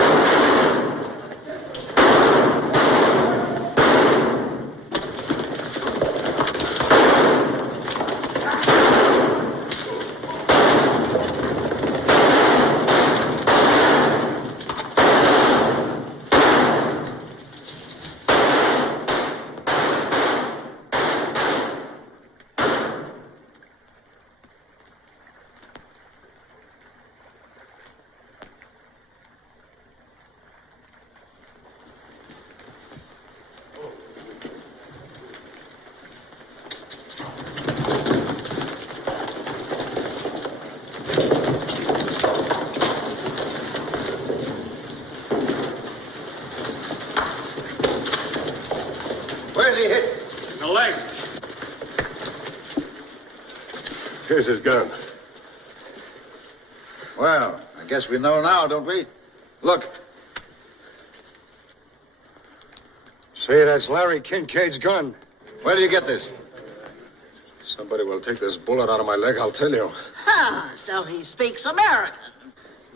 Where's he hit? In the leg. Here's his gun. Well, I guess we know now, don't we? Look. Say, that's Larry Kincaid's gun. Where do you get this? Somebody will take this bullet out of my leg, I'll tell you. Ah, so he speaks American.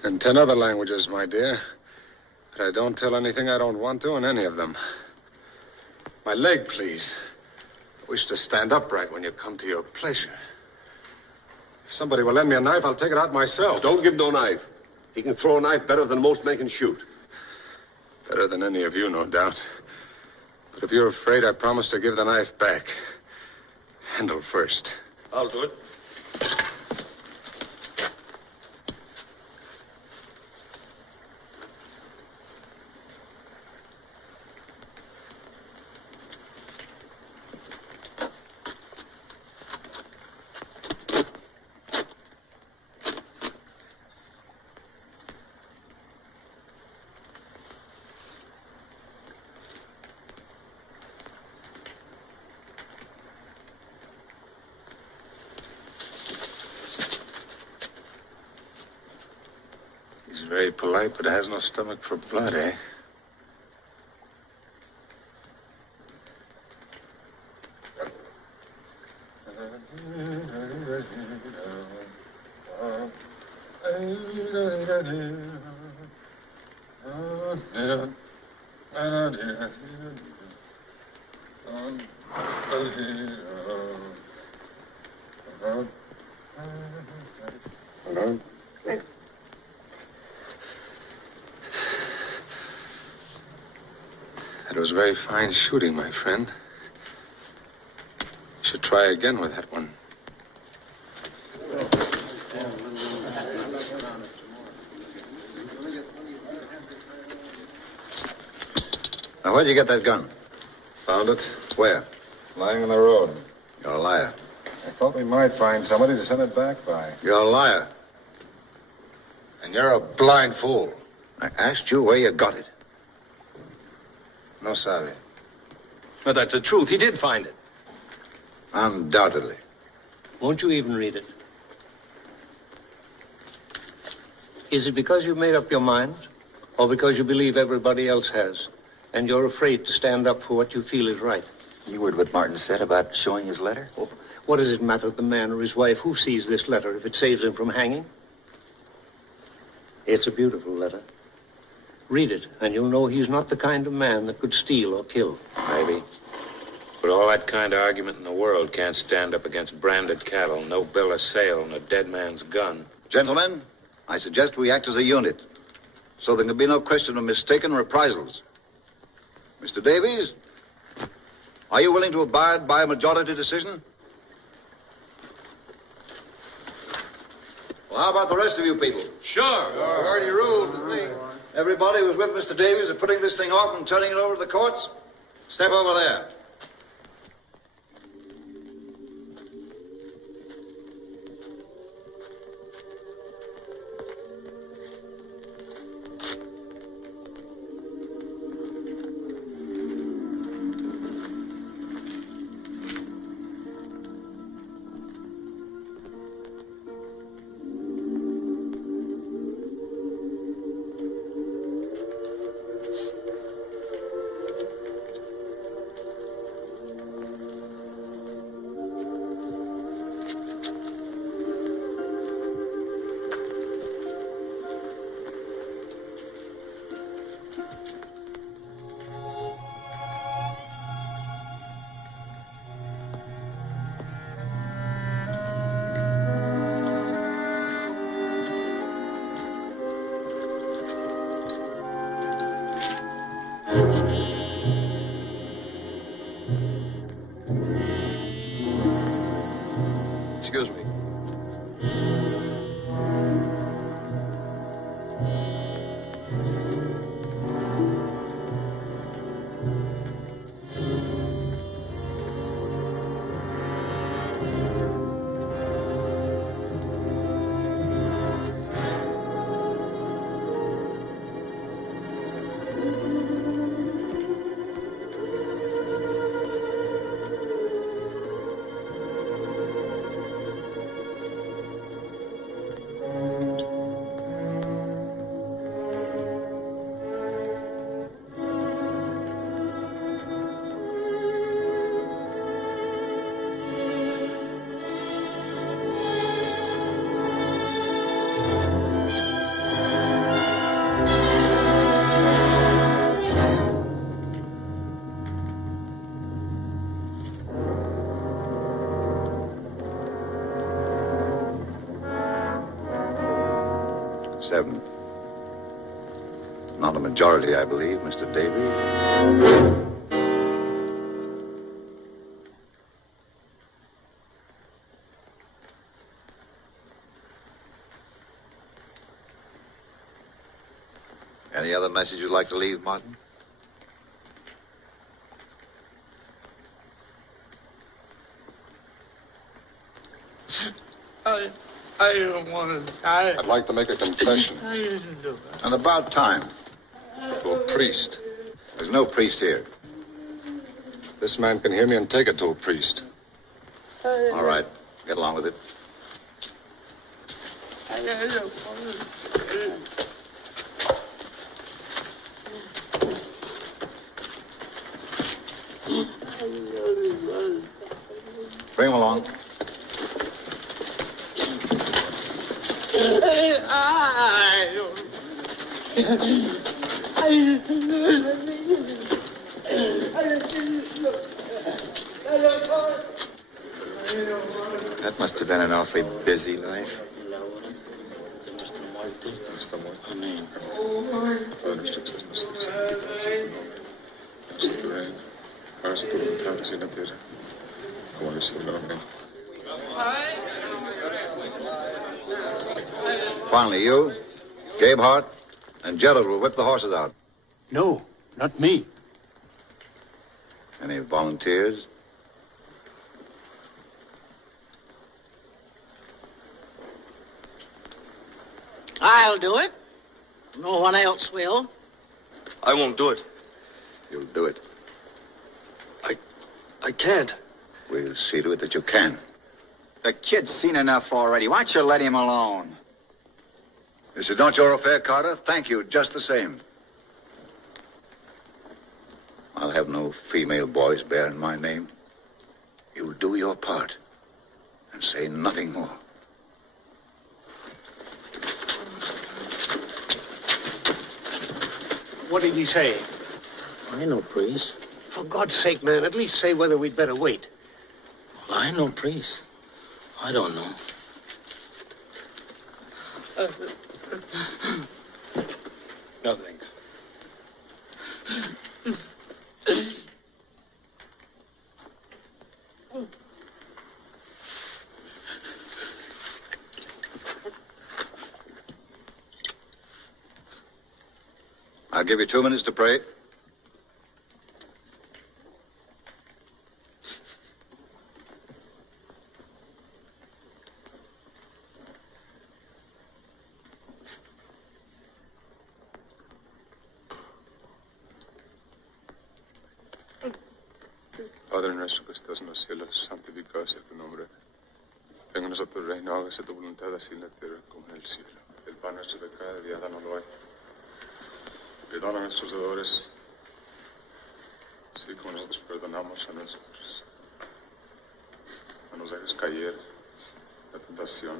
And 10 other languages, my dear. But I don't tell anything I don't want to in any of them. My leg, please. I wish to stand upright when you come to your pleasure. If somebody will lend me a knife, I'll take it out myself. Don't give no knife. He can throw a knife better than most men can shoot. Better than any of you, no doubt. But if you're afraid, I promise to give the knife back. Handle first. I'll do it. He's very polite, but has no stomach for blood, eh? That was very fine shooting, my friend. You should try again with that one. Now, where'd you get that gun? Found it. Where? Lying in the road. You're a liar. I thought we might find somebody to send it back by. You're a liar. And you're a blind fool. I asked you where you got it. No sabe. But that's the truth. He did find it. Undoubtedly. Won't you even read it? Is it because you've made up your mind, or because you believe everybody else has, and you're afraid to stand up for what you feel is right? You heard what Martin said about showing his letter? Oh, what does it matter to the man or his wife who sees this letter if it saves him from hanging? It's a beautiful letter. Read it, and you'll know he's not the kind of man that could steal or kill. Maybe. But all that kind of argument in the world can't stand up against branded cattle, no bill of sale, and a dead man's gun. Gentlemen, I suggest we act as a unit, so there can be no question of mistaken reprisals. Mr. Davies, are you willing to abide by a majority decision? Well, how about the rest of you people? Sure. Already ruled with me. Everybody who's with Mr. Davies of putting this thing off and turning it over to the courts, step over there. Excuse me. Seven. Not a majority, I believe, Mr. Davies. Any other message you'd like to leave, Martin? I don't want to die. I'd like to make a confession. I didn't do it. And about time. To a priest. There's no priest here. This man can hear me and take it to a priest. All right. Get along with it. I don't want to. Bring him along. That must have been an awfully busy life. Finally, you, Gabe Hart, and Gerald will whip the horses out. No, not me. Any volunteers? I'll do it. No one else will. I won't do it. You'll do it. I can't. We'll see to it that you can. The kid's seen enough already. Why don't you let him alone? This is not your affair, Carter. Thank you, just the same. I'll have no female boys bearing my name. You'll do your part and say nothing more. What did he say? I know, priest. For God's sake, man, at least say whether we'd better wait. Well, I know, priest. I don't know. No, thanks. I'll give you 2 minutes to pray. Padre nuestro que estás en los cielos, santificado sea tu nombre. Venga a nosotros tu reino, hágase tu voluntad así en la tierra como en el cielo. El pan nuestro de cada día, dánoslo hoy. Perdona a nuestros deudores, así como nosotros perdonamos a nosotros. No nos dejes caer en la tentación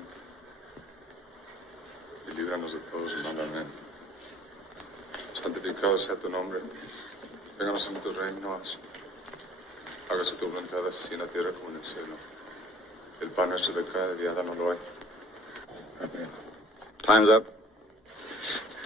y líbranos de todos los mal. Amén. Santificado sea tu nombre. Venga a nosotros tu reino, hágase tu voluntad así en la tierra como en el cielo. El pan nuestro de cada día, dánoslo hoy. Amén. Time's up.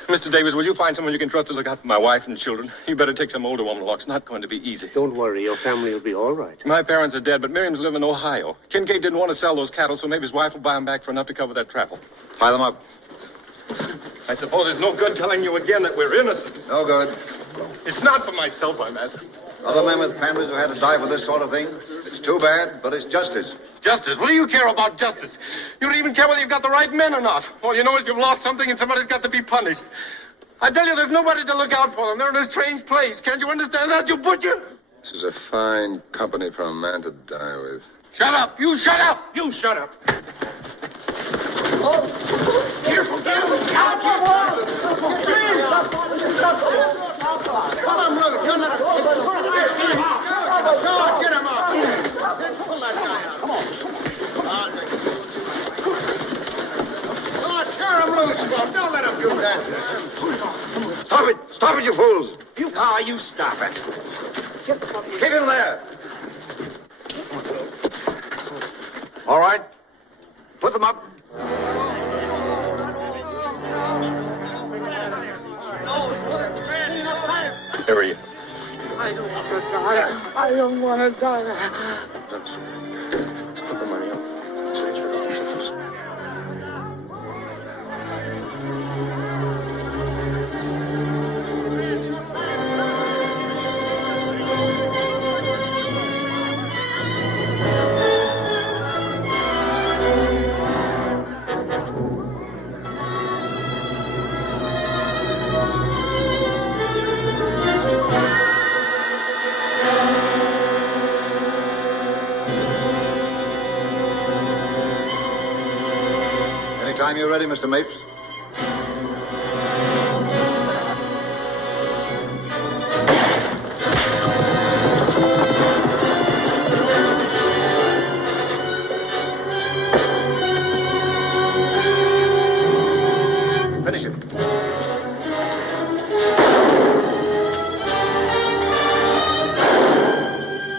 Mr. Davis, will you find someone you can trust to look out for my wife and children? You better take some older woman along. It's not going to be easy. Don't worry, your family will be all right. My parents are dead, but Miriam's live in Ohio. Kincaid didn't want to sell those cattle, so maybe his wife will buy them back for enough to cover that travel. Tie them up. I suppose it's no good telling you again that we're innocent. No good. It's not for myself I'm asking. Other men with families who had to die for this sort of thing. It's too bad, but it's justice. Justice? What do you care about justice? You don't even care whether you've got the right men or not. All you know is you've lost something and somebody's got to be punished. I tell you, there's nobody to look out for them. They're in a strange place. Can't you understand that, you butcher? This is a fine company for a man to die with. Shut up! You shut up! You shut up! Oh, careful, careful! Pull him loose! You're not... Get him out! Get him out! Pull that guy out. Come on. Tear him loose, Bob. Don't let him do that. Stop it! Stop it, you fools! You stop it. Keep him there! All right. Put them up. Where are you? I don't want to die. I don't want to die. Let's put the money up. Anytime you're ready, Mr. Mapes. Finish it.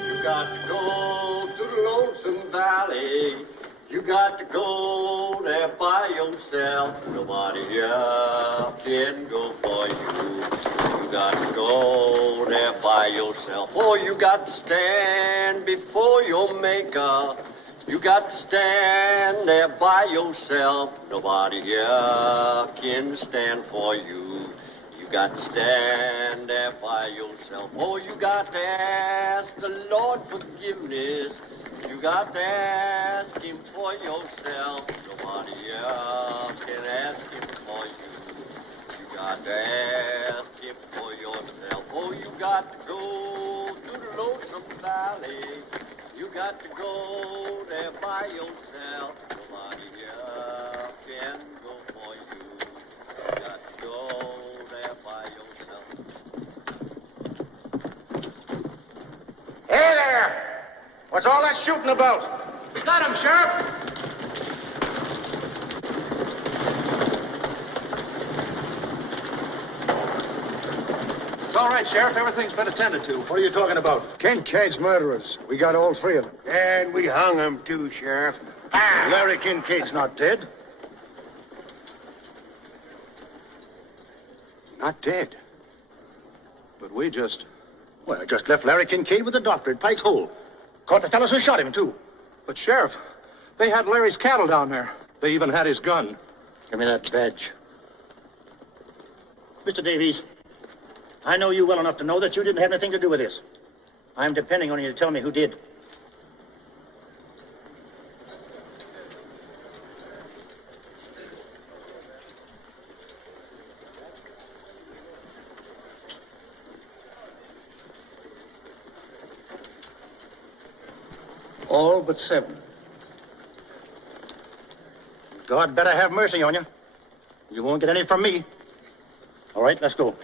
You got to go to the Lonesome Valley. You got to go there by yourself. Nobody else can go for you. You got to go there by yourself. Oh, you got to stand before your maker. You got to stand there by yourself. Nobody else can stand for you. You got to stand there by yourself. Oh, you got to ask the Lord forgiveness. You got to ask him for yourself. Nobody else can ask him for you. You got to ask him for yourself. Oh, you got to go to the Lonesome Valley. You got to go there by yourself. Nobody else can go for you. You got to go there by yourself. Hey there! What's all that shooting about? We got him, Sheriff. It's all right, Sheriff. Everything's been attended to. What are you talking about? Kincaid's murderers. We got all three of them. And we hung them, too, Sheriff. Larry Kincaid's not dead. Not dead. But we just... Well, I just left Larry Kincaid with the doctor at Pike's Hole. Caught the fellows who shot him, too. But, Sheriff, they had Larry's cattle down there. They even had his gun. Give me that badge. Mr. Davies, I know you well enough to know that you didn't have anything to do with this. I'm depending on you to tell me who did. All but 7. God better have mercy on you. You won't get any from me. All right, let's go.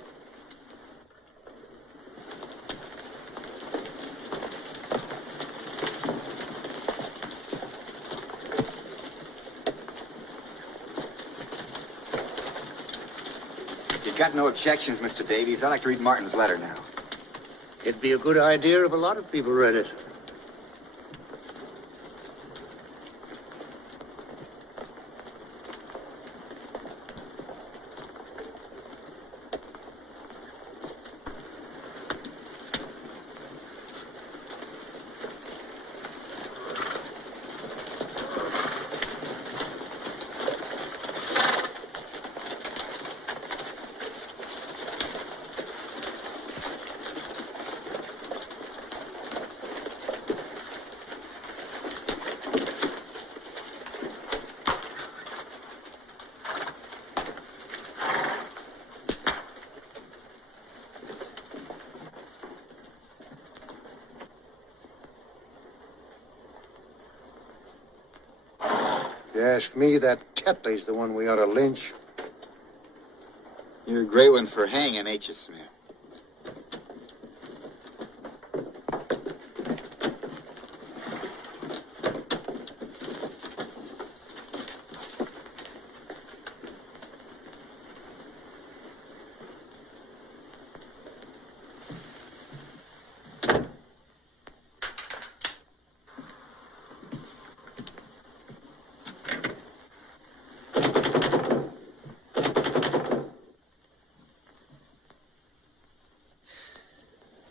You got no objections, Mr. Davies? I'd like to read Martin's letter now. It'd be a good idea if a lot of people read it. If you ask me, that Tetley's the one we ought to lynch. You're a great one for hanging, ain't you, Smith?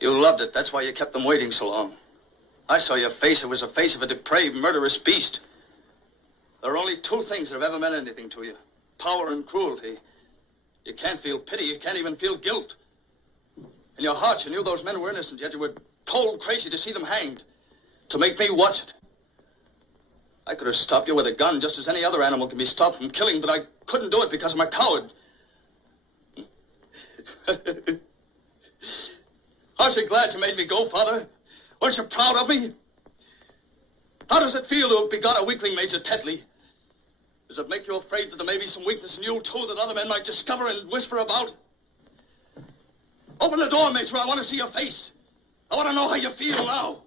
You loved it. That's why you kept them waiting so long. I saw your face. It was the face of a depraved, murderous beast. There are only 2 things that have ever meant anything to you. Power and cruelty. You can't feel pity. You can't even feel guilt. In your heart, you knew those men were innocent, yet you were cold crazy to see them hanged. To make me watch it. I could have stopped you with a gun just as any other animal can be stopped from killing, but I couldn't do it because I'm a coward. Aren't you glad you made me go, Father? Weren't you proud of me? How does it feel to have begot a weakling, Major Tetley? Does it make you afraid that there may be some weakness in you, too, that other men might discover and whisper about? Open the door, Major. I want to see your face. I want to know how you feel now.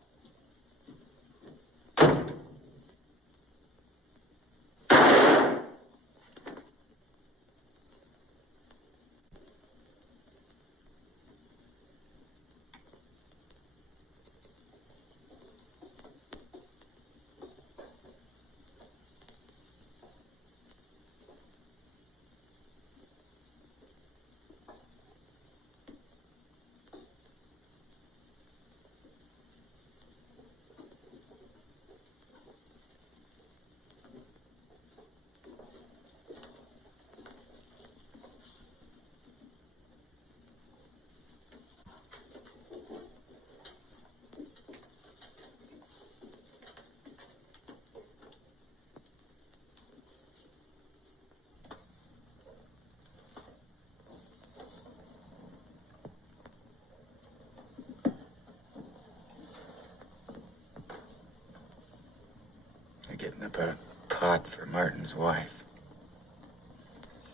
Getting up a pot for Martin's wife.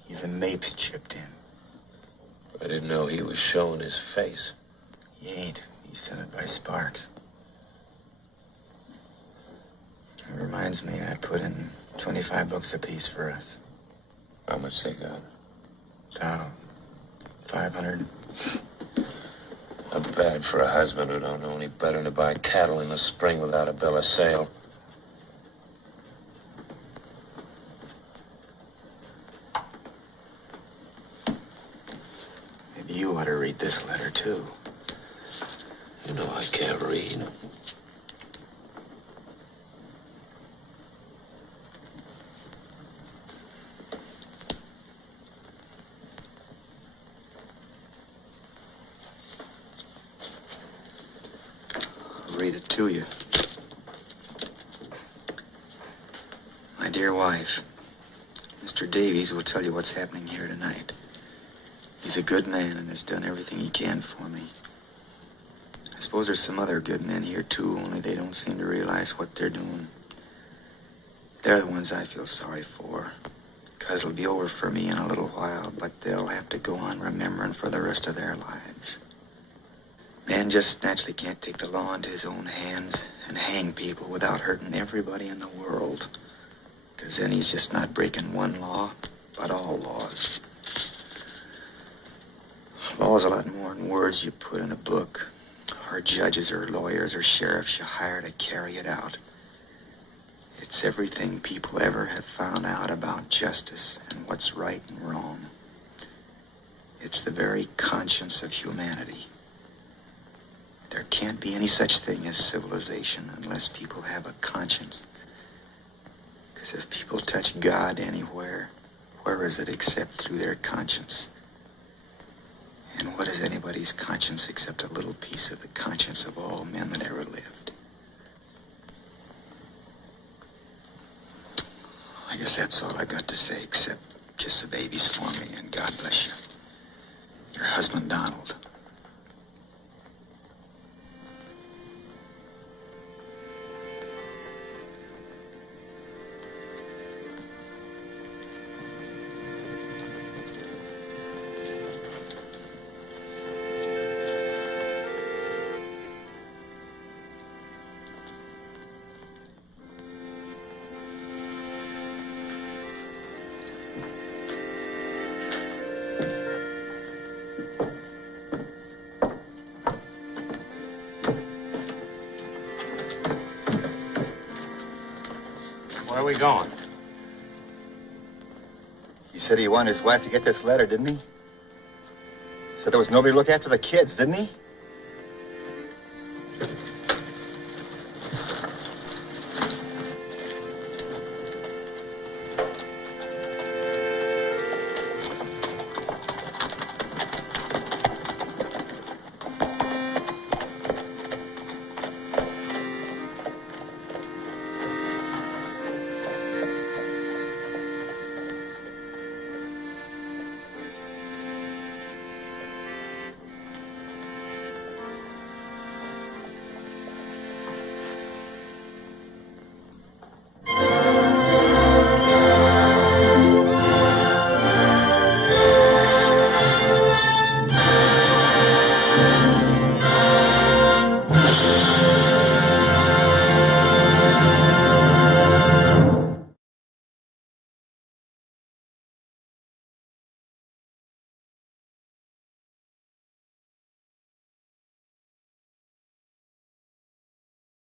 Even Mapes chipped in. I didn't know he was showing his face. He ain't. He's sent it by Sparks. Reminds me, I put in $25 apiece for us. How much they got? Now, 500. Not bad for a husband who don't know any better than to buy cattle in the spring without a bill of sale. Maybe you ought to read this letter, too. You know I can't read. Read it to you. My dear wife, Mr. Davies will tell you what's happening here tonight. He's a good man and has done everything he can for me. I suppose there's some other good men here, too, only they don't seem to realize what they're doing. They're the ones I feel sorry for, because it'll be over for me in a little while, but they'll have to go on remembering for the rest of their lives. Man just naturally can't take the law into his own hands and hang people without hurting everybody in the world. Because then he's just not breaking one law, but all laws. Law's a lot more than words you put in a book, or judges or lawyers or sheriffs you hire to carry it out. It's everything people ever have found out about justice and what's right and wrong. It's the very conscience of humanity. There can't be any such thing as civilization unless people have a conscience. Because if people touch God anywhere, where is it except through their conscience? And what is anybody's conscience except a little piece of the conscience of all men that ever lived? I guess that's all I got to say, except kiss the babies for me and God bless you. Your husband, Donald. Where are we going? He said he wanted his wife to get this letter, didn't he? Said there was nobody to look after the kids, didn't he?